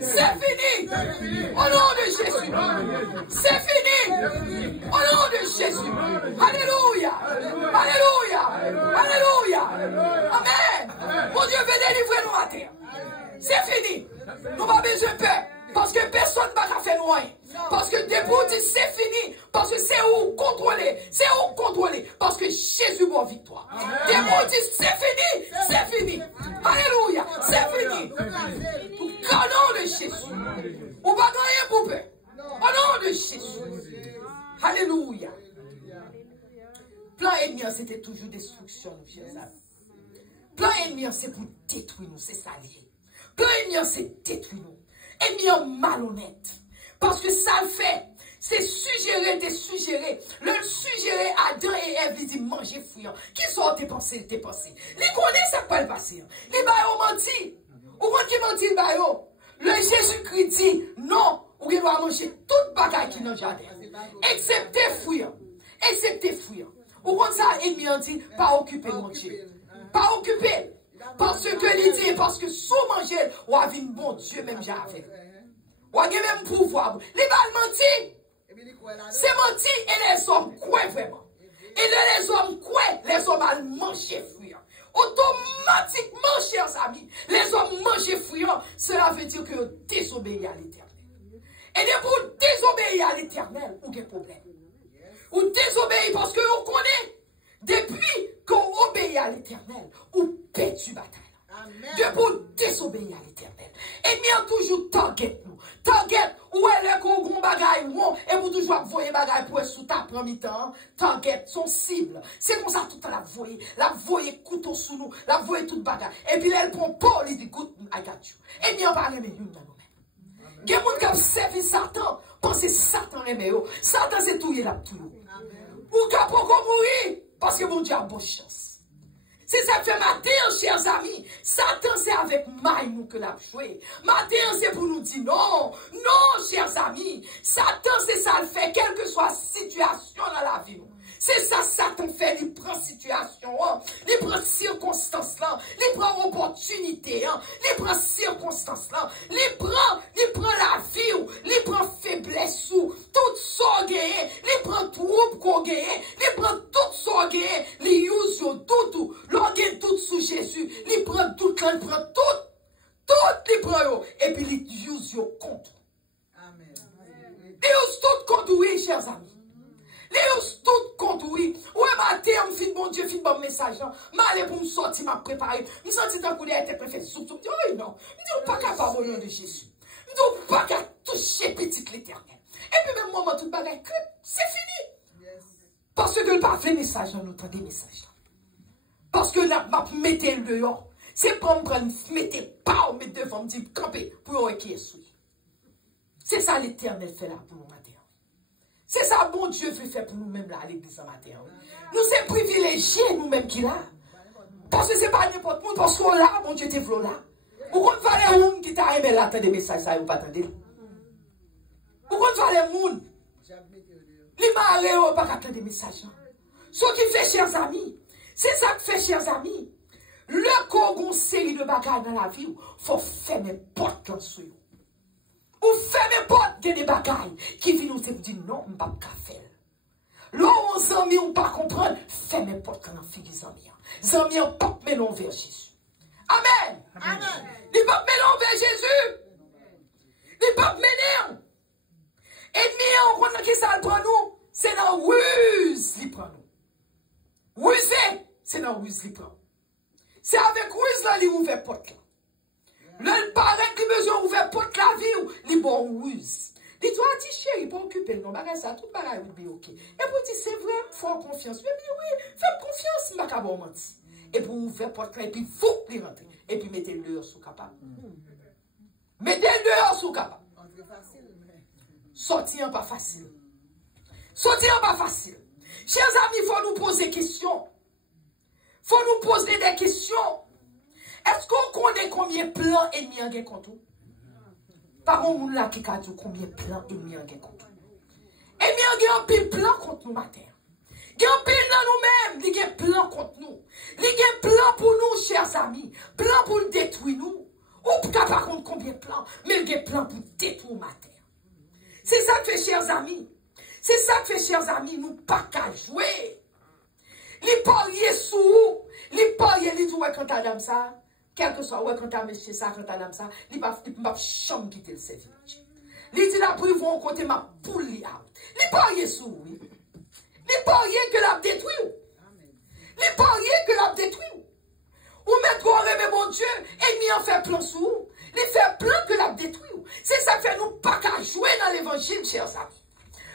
C'est fini. Au nom de Jésus. C'est fini. Au nom de Jésus. Alléluia. Alléluia. Alléluia. Amen. Mon Dieu veut délivrer nous matin. C'est fini. Nous n'avons pas besoin de peur. Parce que personne ne va faire nous rien. Parce que debout dit c'est fini. Parce que c'est où contrôler. C'est où contrôler. Parce que Jésus va en victoire. Debout dit c'est fini. C'est fini. Alléluia. C'est fini. Au nom de Jésus. On va gagner pour peur. Au nom de Jésus. Alléluia. Plan ennemi, c'était toujours destruction, chers amis. Plan ennemi, c'est pour détruire nous, c'est ça lié. Plan ennemi, c'est détruire nous. Ennemi malhonnête. Parce que ça le fait, c'est suggérer, Le suggérer Adam et Ève, il dit manger fouillant. Qui sont tes pensées? Les connaissent ça pas le passé. Les baillots menti. Ou quand qui menti le baillot? Le Jésus-Christ dit non, ou il doit manger toute bagaille qui dans le jardin. Excepté fouillant. Ou quand ça, ennemi a dit, pas occuper mon Dieu. Pas occuper. Parce que l'idée, parce que sous manger, ou a vu bon Dieu même j'avais. Ou a même pouvoir. Les balles menti. C'est menti et les hommes quoi vraiment. Et les hommes quoi, les hommes à manger fouillant. Automatiquement, chers amis, les hommes manger fouillant, cela veut dire que désobéir à l'éternel. Et pour désobéir à l'éternel, ou des problèmes. Ou désobéir parce que vous connaissez, depuis qu'on obéit à l'éternel, ou perdu bataille. De pour désobéir à l'éternel. Et bien toujours target nous. Target, où est le gros bagaille, et vous toujours voyez bagaille pour être sous ta premier temps. Target, son cible. C'est comme ça tout à la voyer couteau sous nous, la voyer toute bagaille. Et puis elle prend Paul, il dit, good, I got you. Et bien on parle de nous. Il y a des gens qui ont servi Satan, pensez Satan aimé. Satan c'est tout, il a tout. Ou qui a pas mourir, parce que mon Dieu a bonne chance. C'est ça fait matin, chers amis. Satan, c'est avec maille nous que l'a joué. Matin, c'est pour nous dire non. Non, chers amis. Satan, c'est ça le fait, quelle que soit la situation dans la vie. C'est ça, Satan fait. Il prend situation, il prend circonstance là, il prend opportunité, il prend circonstance là, il prend la vie, il prend faiblesse, tout ça gagné, il prend trouble qu'on gagne, il prend tout ça gagné, il use tout, l'organe tout sous Jésus, message, m'aller pour me sortir, m'a préparé. Je sens d'un coup de tête, fait soupe, je dis, oh non, je dis, pas capable au nom de Jésus. Je dis, pas capable toucher petite l'éternel. Et puis, même moment, tout bagaille, c'est fini. Parce que le pas fait message, on entend des messages. Parce que la m'a mettez le dehors. C'est pour me prendre, mettez pas, on met devant, me dire, camper, pour voir qui est souillé. C'est ça l'éternel fait là pour nous matin. C'est ça bon Dieu veut faire pour nous-mêmes là à l'église en matin. Nous sommes privilégiés nous-mêmes qui là. Parce que ce n'est pas n'importe qui, parce qu'on là, bon Dieu te v'là là. Ou qu'on va les gens qui t'a aimé là, attendre des messages, ça, ou pas attendre. Ou qu'on va les gens, les malheureux, pas attendre des messages. Ce qui fait, chers amis, c'est ça que fait, chers amis. Le qu'on série de bagages dans la vie, il faut fermer porte là sur vous. Ou fermer porte de des bagages qui viennent nous dire non, on ne peut pas faire. Là, on amis, on ne peut pas comprendre, fermer porte quand on fait des amis. Les amis, on ne peut pas mélanger vers Jésus. Amen. Amen. Ils ne peuvent pas mélanger vers Jésus. Ils ne peuvent pas mélanger. Et nous, on connaît qui ça prend nous. C'est dans ruse qui prend nous. Ruser, c'est dans ruse qui prend. C'est avec ruse là, il ouvre porte là. Le parent qui besoin ouvrir porte la vie, il bon ruse. Il doit dire chérie, pour occuper le nom, ça, tout bagage est ok. Et pour dire c'est vrai, il faut confiance. Oui, fais confiance, ma cabot menti. Et pour ouvrir porte là, et puis vous, les rentrer. Et puis mettez le dehors sous capable. Mettez le dehors sous capable. Sortir pas facile. Sortir pas facile. Chers amis, il faut nous poser des questions. Il faut nous poser des questions. Est-ce qu'on connaît combien de plans ennemis en contre nous? Par contre, là qui a dit combien de plans ennemis en contre nous? Ennemis en pile plan contre nous matin. Il y a un pile dans nous-mêmes, il y a un plan contre nous. Il y a un plan pour nous, chers amis. Plan pour nous détruire nous. Ou pas par contre combien de plans, mais il y a un plan pour détruire matin. C'est ça que fait, chers amis. C'est ça que fait, chers amis, nous pas qu'à jouer. Les pariers sous, les pariers, les jouets quand t'as dame ça. Quel que soit, ouais, quand t'as monsieur ça, quand t'as dame ça, il ne va jamais quitter le service. Il dit la ils vont côté ma poule li out. Les pariers sous, oui. Les pariers que l'a détruit. Les pariers que l'a détruit. Ou mettre qu'on remet mon Dieu, et ni en fait plan sous. Les faire plein que l'a détruit. C'est ça que fait nous pas qu'à jouer dans l'évangile, chers amis.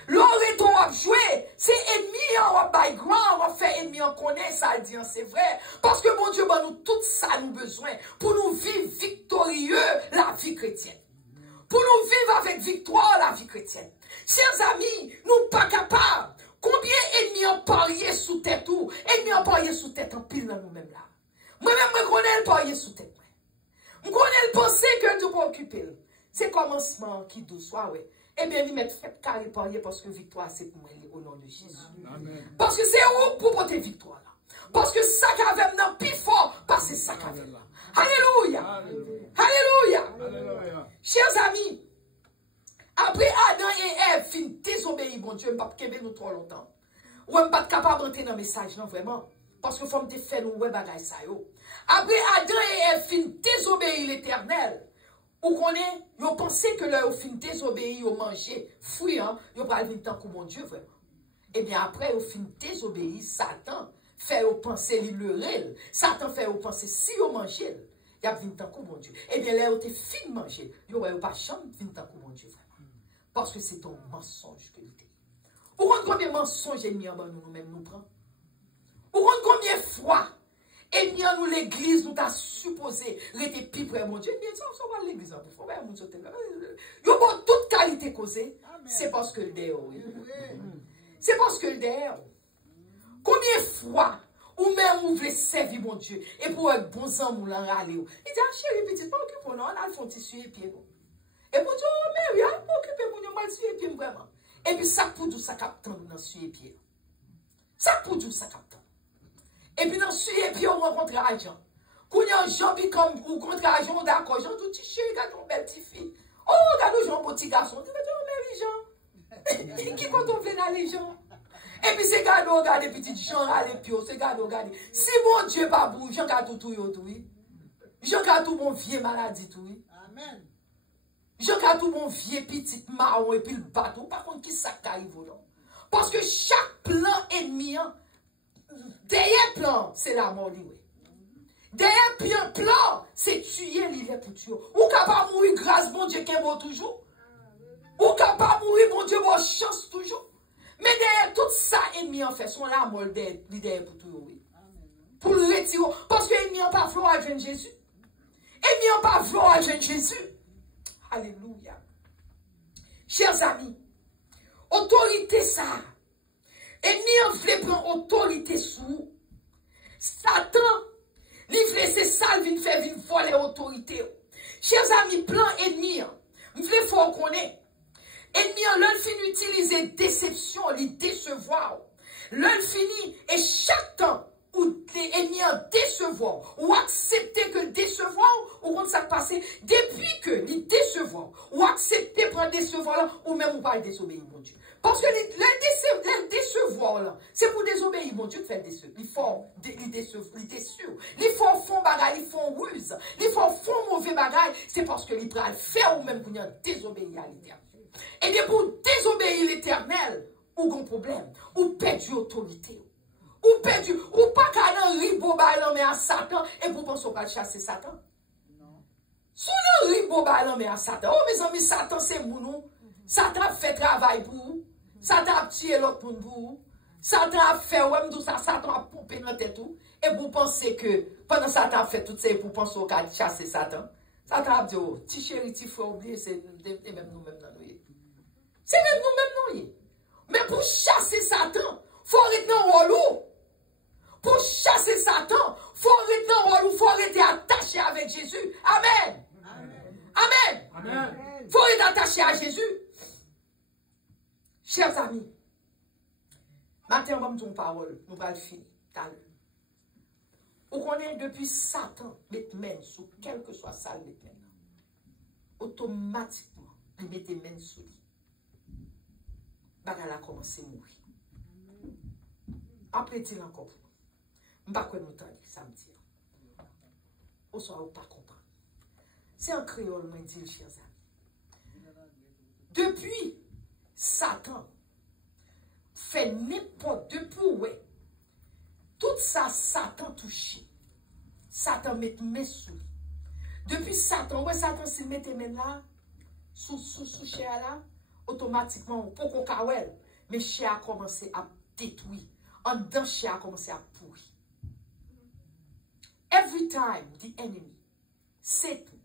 L'oreton a joué, c'est ennemi en background, on fait ennemi en connaît, ça dit, c'est vrai. Parce que mon Dieu, nous, tout ça nous besoin pour nous vivre victorieux la vie chrétienne. Pour nous vivre avec victoire la vie chrétienne. Chers amis, nous pas capables. Combien ennemis ont parié sous tête ou ennemis ont parié sous tête en pile dans nous-mêmes là. Moi-même, je connais le parier sous tête. Je connais le pensée que Dieu peut occuper. C'est commencement qui douce, ouais. Eh bien, il met fait carré parier parce que victoire, c'est pour moi au nom de Jésus. Amen. Parce que c'est où pour porter victoire là. Parce que ça qu'avait maintenant plus fort, parce que ça qu'avait là. Alléluia. Alléluia. Alléluia. Chers amis, après Adam et Ève fin désobéir, bon Dieu, je ne peux pas nous trop longtemps. Ou je ne suis pas capable d'entrer dans le message, non, vraiment. Parce que faut me faire nous bagaille ça yo. Après Adam et Ève fin désobéir l'Éternel. Ou qu'on est, ils ont pensé que leur fin désobéir, ils ont mangé, fruit, hein, ils ont pas le temps que mon Dieu, vraiment. Et bien après, ils ont fin désobéir, Satan fait penser le réel. Satan fait penser si ils ont mangé, il y a 20 ans que mon Dieu. Et bien là, ils ont fin manger, ils n'ont pas jamais 20 ans que mon Dieu, vraiment. Parce que c'est un mensonge que dit. Ou combien de mensonges ennemis en bas nous-mêmes nous prend? Ou combien de fois? Et bien, nous, l'église, nous t'a supposé, rester plus près, mon Dieu. Bien, ça, on va l'église, il faut bien nous sauter là. Il y a toute qualité causée. C'est parce que le dehors, oui. C'est parce que le dehors. Combien de fois, ou même, vous voulez servir, mon Dieu, et pour être bon sang, vous l'en râler. Il dit, ah, chérie, petite, pas occupé, non, on a le fond tissu et pied. Et pour dire, oh, mais, oui, pas occupé, pour nous, mal suer pied, vraiment. Et puis, ça pour tout, ça capte dans suer pied. Ça pour tout, ça capte. Et puis, dans ce sujet, puis on rencontre l'argent. Quand il y a un gens qui comme ou contre l'argent, d'accord, Jean, tout petit chéri, regarde ton belle petite fille. Oh, regarde le Jean, petit garçon. Tu vas dire, mais Jean. Qui compte on fait dans les gens? Et puis, c'est garde, regarde, petit Jean, allez, pio, c'est garde, regarde. Si mon Dieu pas bouge, Jean, garde tout, oui. Jean, garde tout, mon vieux maladie, tout, oui. Amen. Jean, garde tout, mon vieux petit marron, et puis le bateau. Par contre, qui ça arrive, non? Parce que chaque plan ennemi, Derrière plan, c'est la mort. Derrière plan, c'est tuer l'île pour tuer. Ou capable mourir grâce, bon Dieu, qui est bon toujours. Ou capable mourir, bon Dieu, bon chance toujours. Mais derrière tout ça, ennemi en fait, sont là, mort derrière pour tout. Pour le retirer. Parce que l'ennemi n'a pas vouloir joindre Jésus. L'ennemi n'a pas vouloir joindre Jésus. Alléluia. Chers amis, autorité ça. Ennemi en voulait prendre autorité sous. Satan, il voulait c'est ça, il fait voler autorité. Chers amis, plan ennemi, il voulait faut qu'on ait. Ennemi, l'un finit d'utiliser déception, il décevoir. L'un finit, et chaque temps, ou l'ennemi en décevoir, ou accepter que décevoir, ou quand ça passe, depuis que il décevoir, ou accepter pour décevoir, ou même ou pas désobéir, mon Dieu. Parce que les décevoir, là, c'est pour désobéir, mon Dieu, faire décevoir. Il faut décevoir. Il faut faire bagaille, il faut ruse. Il faut faire mauvais bagaille, c'est parce que il peut faire ou même pour désobéir à l'éternel. Et bien pour désobéir l'éternel, ou un problème, ou perdre autorité. Ou perdu, ou pas qu'à un ribo mais à Satan, et pour penser pas chasser Satan. Non. Sous le ribo mais à Satan. Oh mes amis, Satan c'est pour nous. Satan fait travail pour vous. Satan a tué l'autre pour vous. Satan a fait, ouais, tout ça, Satan a pompé dans tête tout. Et vous pensez que, pendant Satan a fait tout ça, vous pensez qu'à chasser Satan. Satan a dit, oh, ti chéri, ti faut oublier, c'est même nous-mêmes dans nous. C'est même nous-mêmes nous. Mais pour chasser Satan, faut arrêter dans le rôle. Pour chasser Satan, faut arrêter dans le rôle, faut arrêter attaché avec Jésus. Amen. Amen. Amen. Faut être attaché à Jésus. Chers amis, maintenant, on va me dire une parole, nous allons finir. On connaît depuis Satan, met sous quel que soit ça, automatiquement, il met les mains sous lui. Bagala a commencé à mourir. Après, il encore. Je ne sais pas quoi nous entendre samedi. Au soir, on ne pas comprendre. C'est un créole, moi, dit, chers amis. Depuis Satan fait n'importe depuis ouais. Tout ça, Satan touche. Satan met mes sous. Depuis Satan, ouais, Satan s'il met mes là, sous chair là, automatiquement, pour qu'on kawel, mais chair a commencé à détruire. En dedans, chair a commencé à pourrir. Every time the enemy, Satan,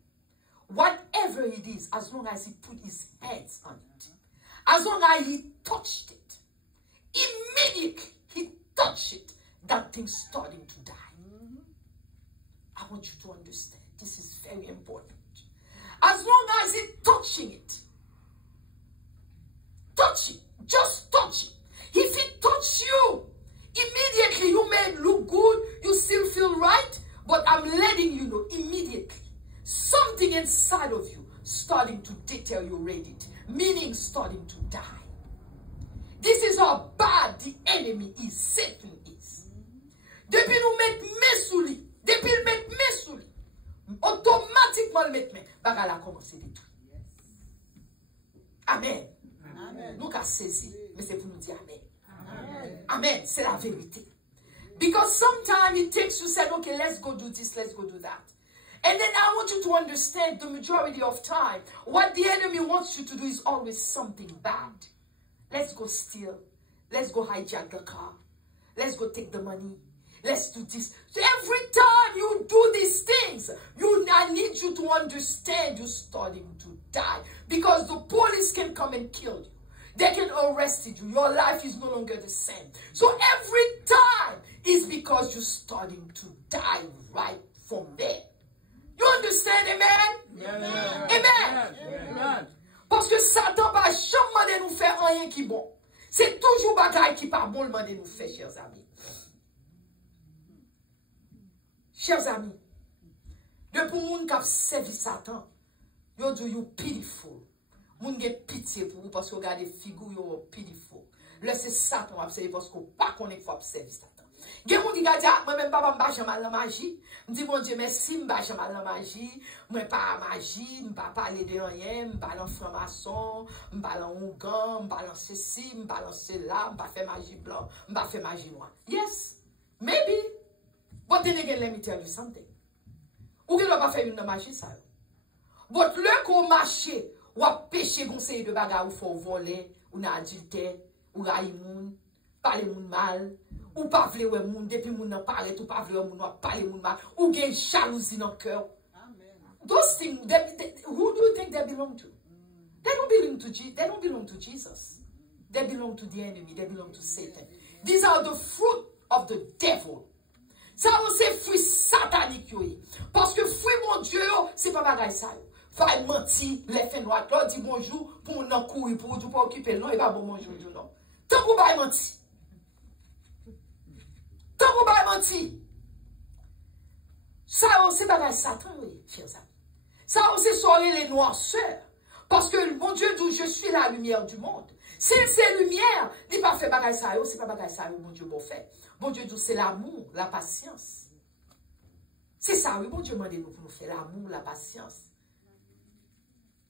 whatever it is, as long as he put his hands on it, as long as he touched it, immediately he touched it, that thing's starting to die. I want you to understand. This is very important. As long as he's touching it, touch it, just touch it. If it touches you, immediately you may look good, you still feel right, but I'm letting you know immediately, something inside of you starting to deteriorate, meaning starting to die. This is how bad the enemy is, Satan is. Depuis nous mettre mes sous lui, depuis nous mettre mes sous lui, automatiquement le mettre mes, bagala a commencé à détruire. Amen. Amen. Nous avons saisi, mais c'est pour nous dire Amen. Amen. Amen. C'est la vérité. Because sometimes it takes you say, okay, let's go do this, let's go do that. And then I want you to understand the majority of time, what the enemy wants you to do is always something bad. Let's go steal. Let's go hijack the car. Let's go take the money. Let's do this. So every time you do these things, I need you to understand you're starting to die. Because the police can come and kill you. They can arrest you. Your life is no longer the same. So every time is because you're starting to die right from there. You understand, amen? Amen. Amen. Amen. Parce que Satan va jamais nous faire rien qui est bon. C'est toujours bagaille qui pas bon de nous faire, chers amis. Chers amis, depuis moun qui a servi Satan, yo do you pitiful. Moun gen pitié pour vous parce que vous regardez figure yo pitiful. Là c'est Satan a observé parce que pas connaît faut observer Satan. Gen moun qui a dit moi même papa m'pa jamais la magie. Me dit mon Dieu merci m'pa jamais la magie. Moi pas magie, m'pa parler de rien, m'pa dans franc-maçon, m'pa dans ougan, m'pa dans ceci, m'pa dans cela, m'pa faire magie blanc, m'pa faire magie noire. Yes. Something again, let me tell you something. Ou que pas faire une marché ça. But le qu'on marche, ou a péché conseil de bagarre, ou faut voler, ou n'a adultère, ou railler moun, parler moun mal, ou pas vle ouais moun, depuis moun nan parle, ou pas vle moun parler moun mal, ou gen jalousie dans cœur. Those things, who do you think they belong to? They don't belong to Jesus. They don't belong to Jesus. They belong to the enemy. They belong to Satan. These are the fruit of the devil. Ça, c'est fruit satanique. Parce que fruit, mon Dieu, c'est pas bagaille ça. Faut mentir, les faits noirs, là, dit bonjour, pour nous courir, pour nous occuper, non, et pas bon bonjour, non. Tant qu'on va mentir. Tant qu'on va mentir. Ça, c'est bagaille Satan, oui, chers amis. Ça, c'est soirée les noirceurs. Parce que mon Dieu dit, je suis la lumière du monde. Si c'est lumière, il n'est pas fait bagaille ça, c'est pas bagaille ça, mon Dieu, bon fait. Mon Dieu dit, c'est l'amour, la patience. C'est ça, oui, mon Dieu m'a dit pour nous faire l'amour, la patience.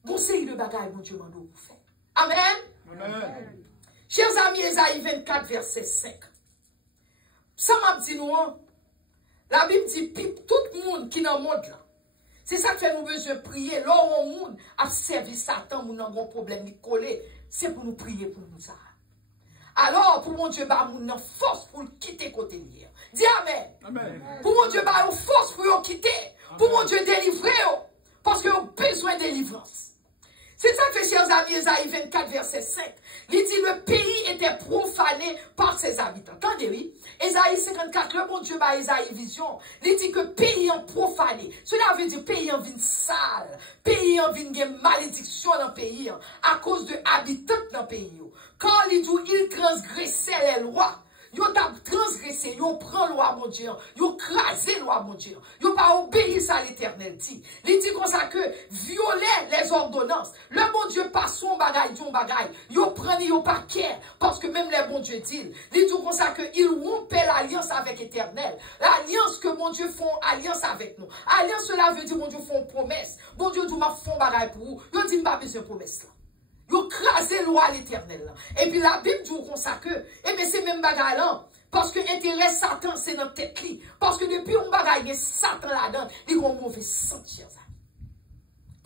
Bon, c'est le bagaille, mon Dieu m'a dit pour faire. Amen. Amen. Chers amis, Ésaïe 24, verset 5. Ça m'a dit, nous, la Bible dit, tout le monde qui est dans le monde là, c'est ça que nous besoin de prier. Lorsqu'on monde a servi Satan, nous avons un problème de coller, c'est pour nous prier pour nous ça. Alors, pour mon Dieu, bah, nous avons force pour quitter côté lié. Dis Amen. Amen. Pour mon Dieu, bah, nous force pour nous quitter. Pour mon Dieu, délivrer. Parce qu'on a besoin de délivrance. C'est ça que, chers amis, Ésaïe 24, verset 5. Il dit, le pays était profané par ses habitants. Attendez, oui. Ésaïe 54, le bon Dieu, bah, Ésaïe vision. Il dit que pays en profané. Cela veut dire pays en vin sale. Pays en vin malédiction dans le pays. À cause de habitants dans le pays. Quand il dit, il transgressait les lois. Yo t'a transgressé, yo prend loi mon Dieu, yo crasé loi mon Dieu, yo pas obéi à l'Éternel dit. Il dit comme ça que violer les ordonnances, le bon Dieu passe son bagaille, yo prend yo pas care, parce que même les bon Dieu dit, il dit comme ça que il rompait l'alliance avec l'Éternel, l'alliance que mon Dieu font alliance avec nous. Alliance cela veut dire mon Dieu font promesse. Bon Dieu dit m'a font bagaille pour vous, yo dit pas besoin de promesse là. Yo crasé loi à l'Éternel. Et puis la Bible dit comme ça que, eh bien c'est même bagaille là. Parce que intérêt Satan c'est dans tête li. Parce que depuis on bagaille de Satan là-dedans, il a un mauvais sang, chers amis.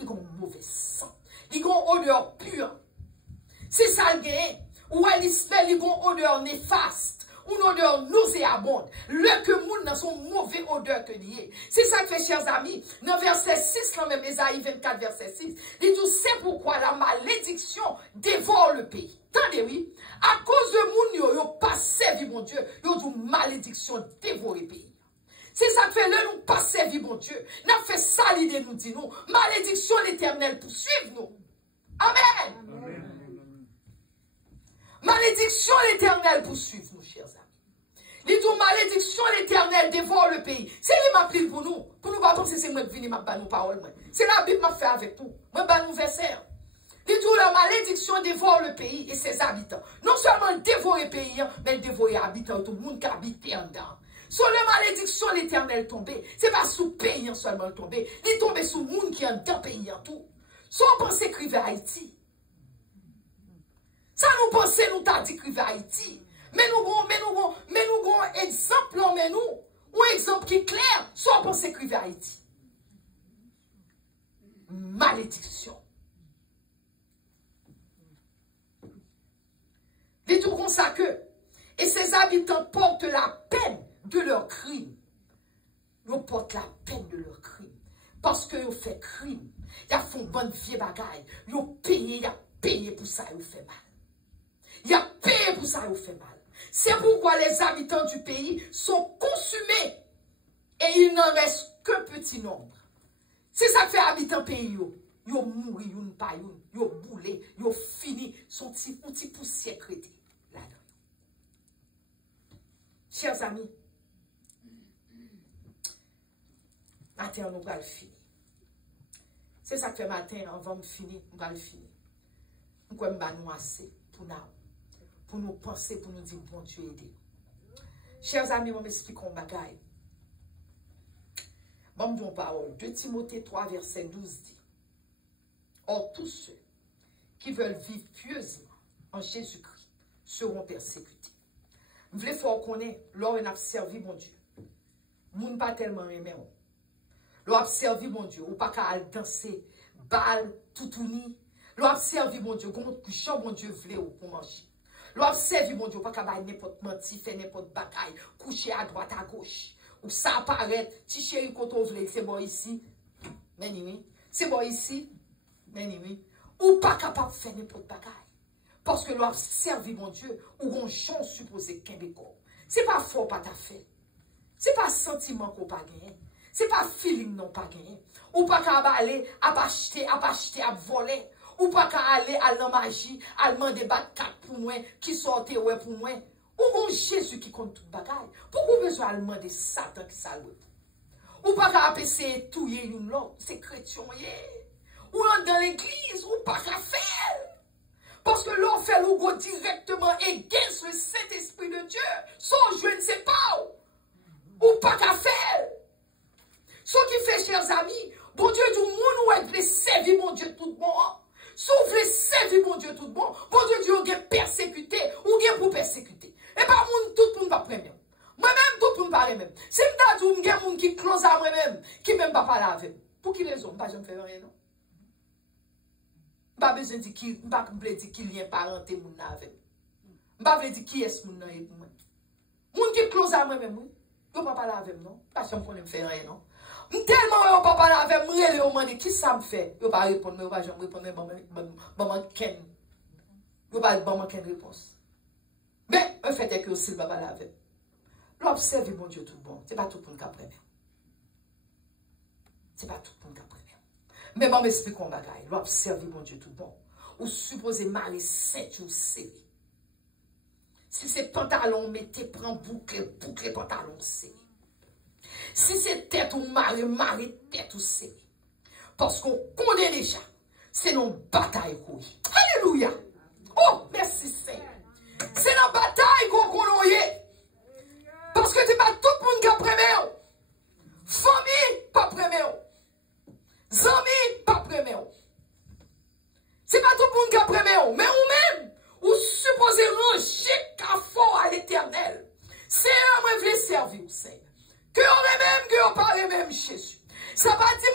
Il a un mauvais sang. Il a une odeur pure. C'est ça le gain. Ou elle smell, il a une odeur néfaste. Une odeur nauséabonde. Le que moun dans son mauvais odeur que lié. C'est ça que fait, chers amis. Dans verset 6, là même, Ésaïe 24, verset 6, il dit, c'est pourquoi la malédiction dévore le pays. Attendez, oui. À cause de moun, yo pas servi, mon Dieu. Yo dit, malédiction dévore le pays. C'est ça que fait, le nous pas servi, mon Dieu. N'a fait ça l'idée, nous dit, nous. Malédiction l'éternel poursuive nous. Amen. Amen. Malédiction l'éternel poursuive nous, chers amis. Il dit, malédiction l'éternel dévore le pays. C'est lui m'a pris pour nous pas comme si c'est moi qui viens m'a nous parole. C'est la Bible m'a fait avec nous. Moi, bah, nous verset. Il dit, la malédiction dévore le pays et ses habitants. Non seulement dévore le pays, mais dévore les habitants, tout le monde qui habite en dedans. Sur la malédiction l'éternel tombé, c'est pas sous pays seulement tombé. Il est tombé sous le monde qui est dans le pays en tout. Soit on pense écrire Haïti. Ça nous pense, nous t'a dit écrire Haïti. Mais nous avons un exemple, mais nous, un exemple qui est clair, soit on pense écrire Haïti. Malédiction. Dit tout comme ça que, et ses habitants portent la peine de leur crime. Ils portent la peine de leur crime. Parce qu'ils ont fait crime. Ils font bonne vieille bagaille. Ils ont payé pour ça, ils ont fait mal. Ils ont payé pour ça, ils ont fait mal. C'est pourquoi les habitants du pays sont consumés et il n'en reste qu'un petit nombre. C'est ça que fait habitants pays. Ils ont mouru, ils ont boulé, ils ont fini, son petit poussière crété là-dedans. Chers amis, matin, on va le finir. C'est ça que fait matin, on va finir, on va le finir. Nous allons nous assez pour nous penser, pour nous dire, bon Dieu, aidez. Chers amis, on m'explique un bagaille. Bon, nous parole. 2 Timothée 3, verset 12 dit, or tous ceux qui veulent vivre pieusement en Jésus-Christ seront persécutés. Vous voulez faire connaître, lors on a servi mon Dieu. moun pas tellement aimé. L'on servi mon Dieu, ou pas qu'à danser, bal, toutouni. L'on servi mon Dieu, comment couchant mon Dieu vle ou pour manger. L'on servi mon Dieu, pas qu'à bailler n'importe menti, faire n'importe bagaille, coucher à droite, à gauche. Ou ça apparaît, si chéri quand on vle, c'est bon ici. Mais oui, c'est bon ici. Mais oui. Ou pas capable de faire n'importe bagaille. Parce que l'on servi mon Dieu, ou on chance supposé qu'un décor. C'est pas fort pas ta fait. C'est pas sentiment qu'on pas gagné. C'est pas feeling non pas gagné. Ou pas qu'à aller à acheter, à voler. Ou pas qu'à aller à la magie, à demander bat 4 pour moi, qui sortait ouais pour moi. Ou on Jésus qui compte toute bagaille. Pourquoi besoin de demander Satan qui ça ou pas qu'à essayer tout une l'autre, c'est chrétien. Ou dans l'église, ou pas qu'à faire. Parce que l'on fait le go directement against le Saint-Esprit de Dieu. Son je ne sais pas. Ou pas qu'à faire. Ce qui fait, chers amis, bon Dieu du monde où est servir mon Dieu tout bon. Si vous voulez servir mon Dieu tout bon Dieu dit vous persécuté, ou bien pour persécuter. Et pas tout le monde va prendre. Moi-même, tout le monde va même. Si je dis que vous avez qui close à moi-même, qui même pas parler avec. Pour qui raison? Pas je ne fais rien, non? Pas besoin de dire qui, pas besoin de dire qui lien parenté moun avec. Pas besoin de dire qui est moun nan et moi. Moun qui close à moi-même, oui. Yo pas parler avec non? Pas je ne fais rien, non? Tellement yo pas parler avec moi, yo demande qui ça me fait. Yo pas répondre, yo pas jamais répondre, maman ken. Yo pas maman ken réponse. Mais le fait est que aussi pas parler avec. L'observer mon Dieu tout bon, c'est pas tout pour nous qu'après. C'est pas tout pour nous qu'après. Mais bon, m'explique un bagaille. L'observer mon Dieu tout bon. Ou supposé mal 7 ou série. Si c'est pantalon, mettez, prend boucle pantalon série. Si c'est tête ou marée, tête ou série. Parce qu'on connaît déjà. C'est nos batailles. Alléluia. Oh, merci Seigneur. C'est la bataille qu'on connaît. Parce que c'est pas tout le monde qui a premier. Famille, pas premier. Amis, pas premier. C'est pas tout le monde qui a premier. Mais ou même, ou supposez ranger qu'à fort à l'éternel. C'est un moi voulez servir au Seigneur. Que on est même, que on parle même Jésus. Ça va dire,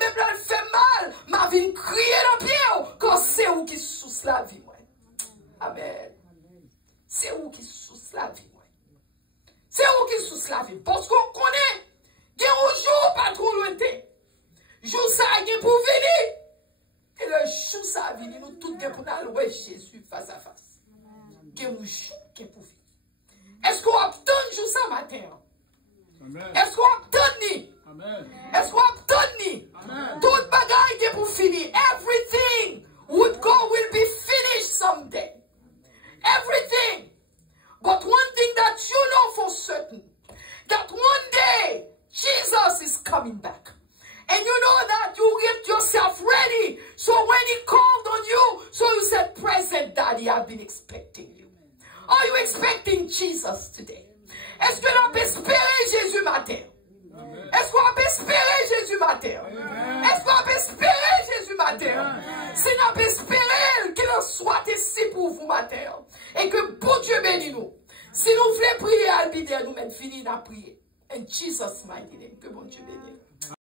même là, il fait mal. Ma vie crier dans le pied. Quand c'est où qui sous la vie, moi. Amen. C'est où qui sous la vie, moi. C'est où qui sous la vie. Parce qu'on connaît. Il y a un jour pas trop lointain. Jour ça a pour venir. Et le jour ça a venir. Nous tous pour aller Jésus face à face. Il y a un jour qui est pour venir. Est-ce qu'on attend jour ça matin? Est-ce qu'on attend? Est-ce qu'on attend? Tout bagaille qui est pour finir. Everything will be finished someday. Everything. But one thing that you know for certain, that one day Jesus is coming back. And you know that you get yourself ready. So when he called on you, so you said, present daddy, I've been expecting you. Are you expecting Jesus today? Est-ce que l'on peut espérer Jésus matin? Est-ce qu'on peut espérer Jésus matin? Est-ce qu'on peut espérer Jésus matin? Si l'on peut espérer qu'il en soit ici pour vous matin. Et que bon Dieu bénisse nous. Si nous voulons prier à l'idée, nous même finir à prier. In Jesus' mighty name. Que bon Dieu bénisse.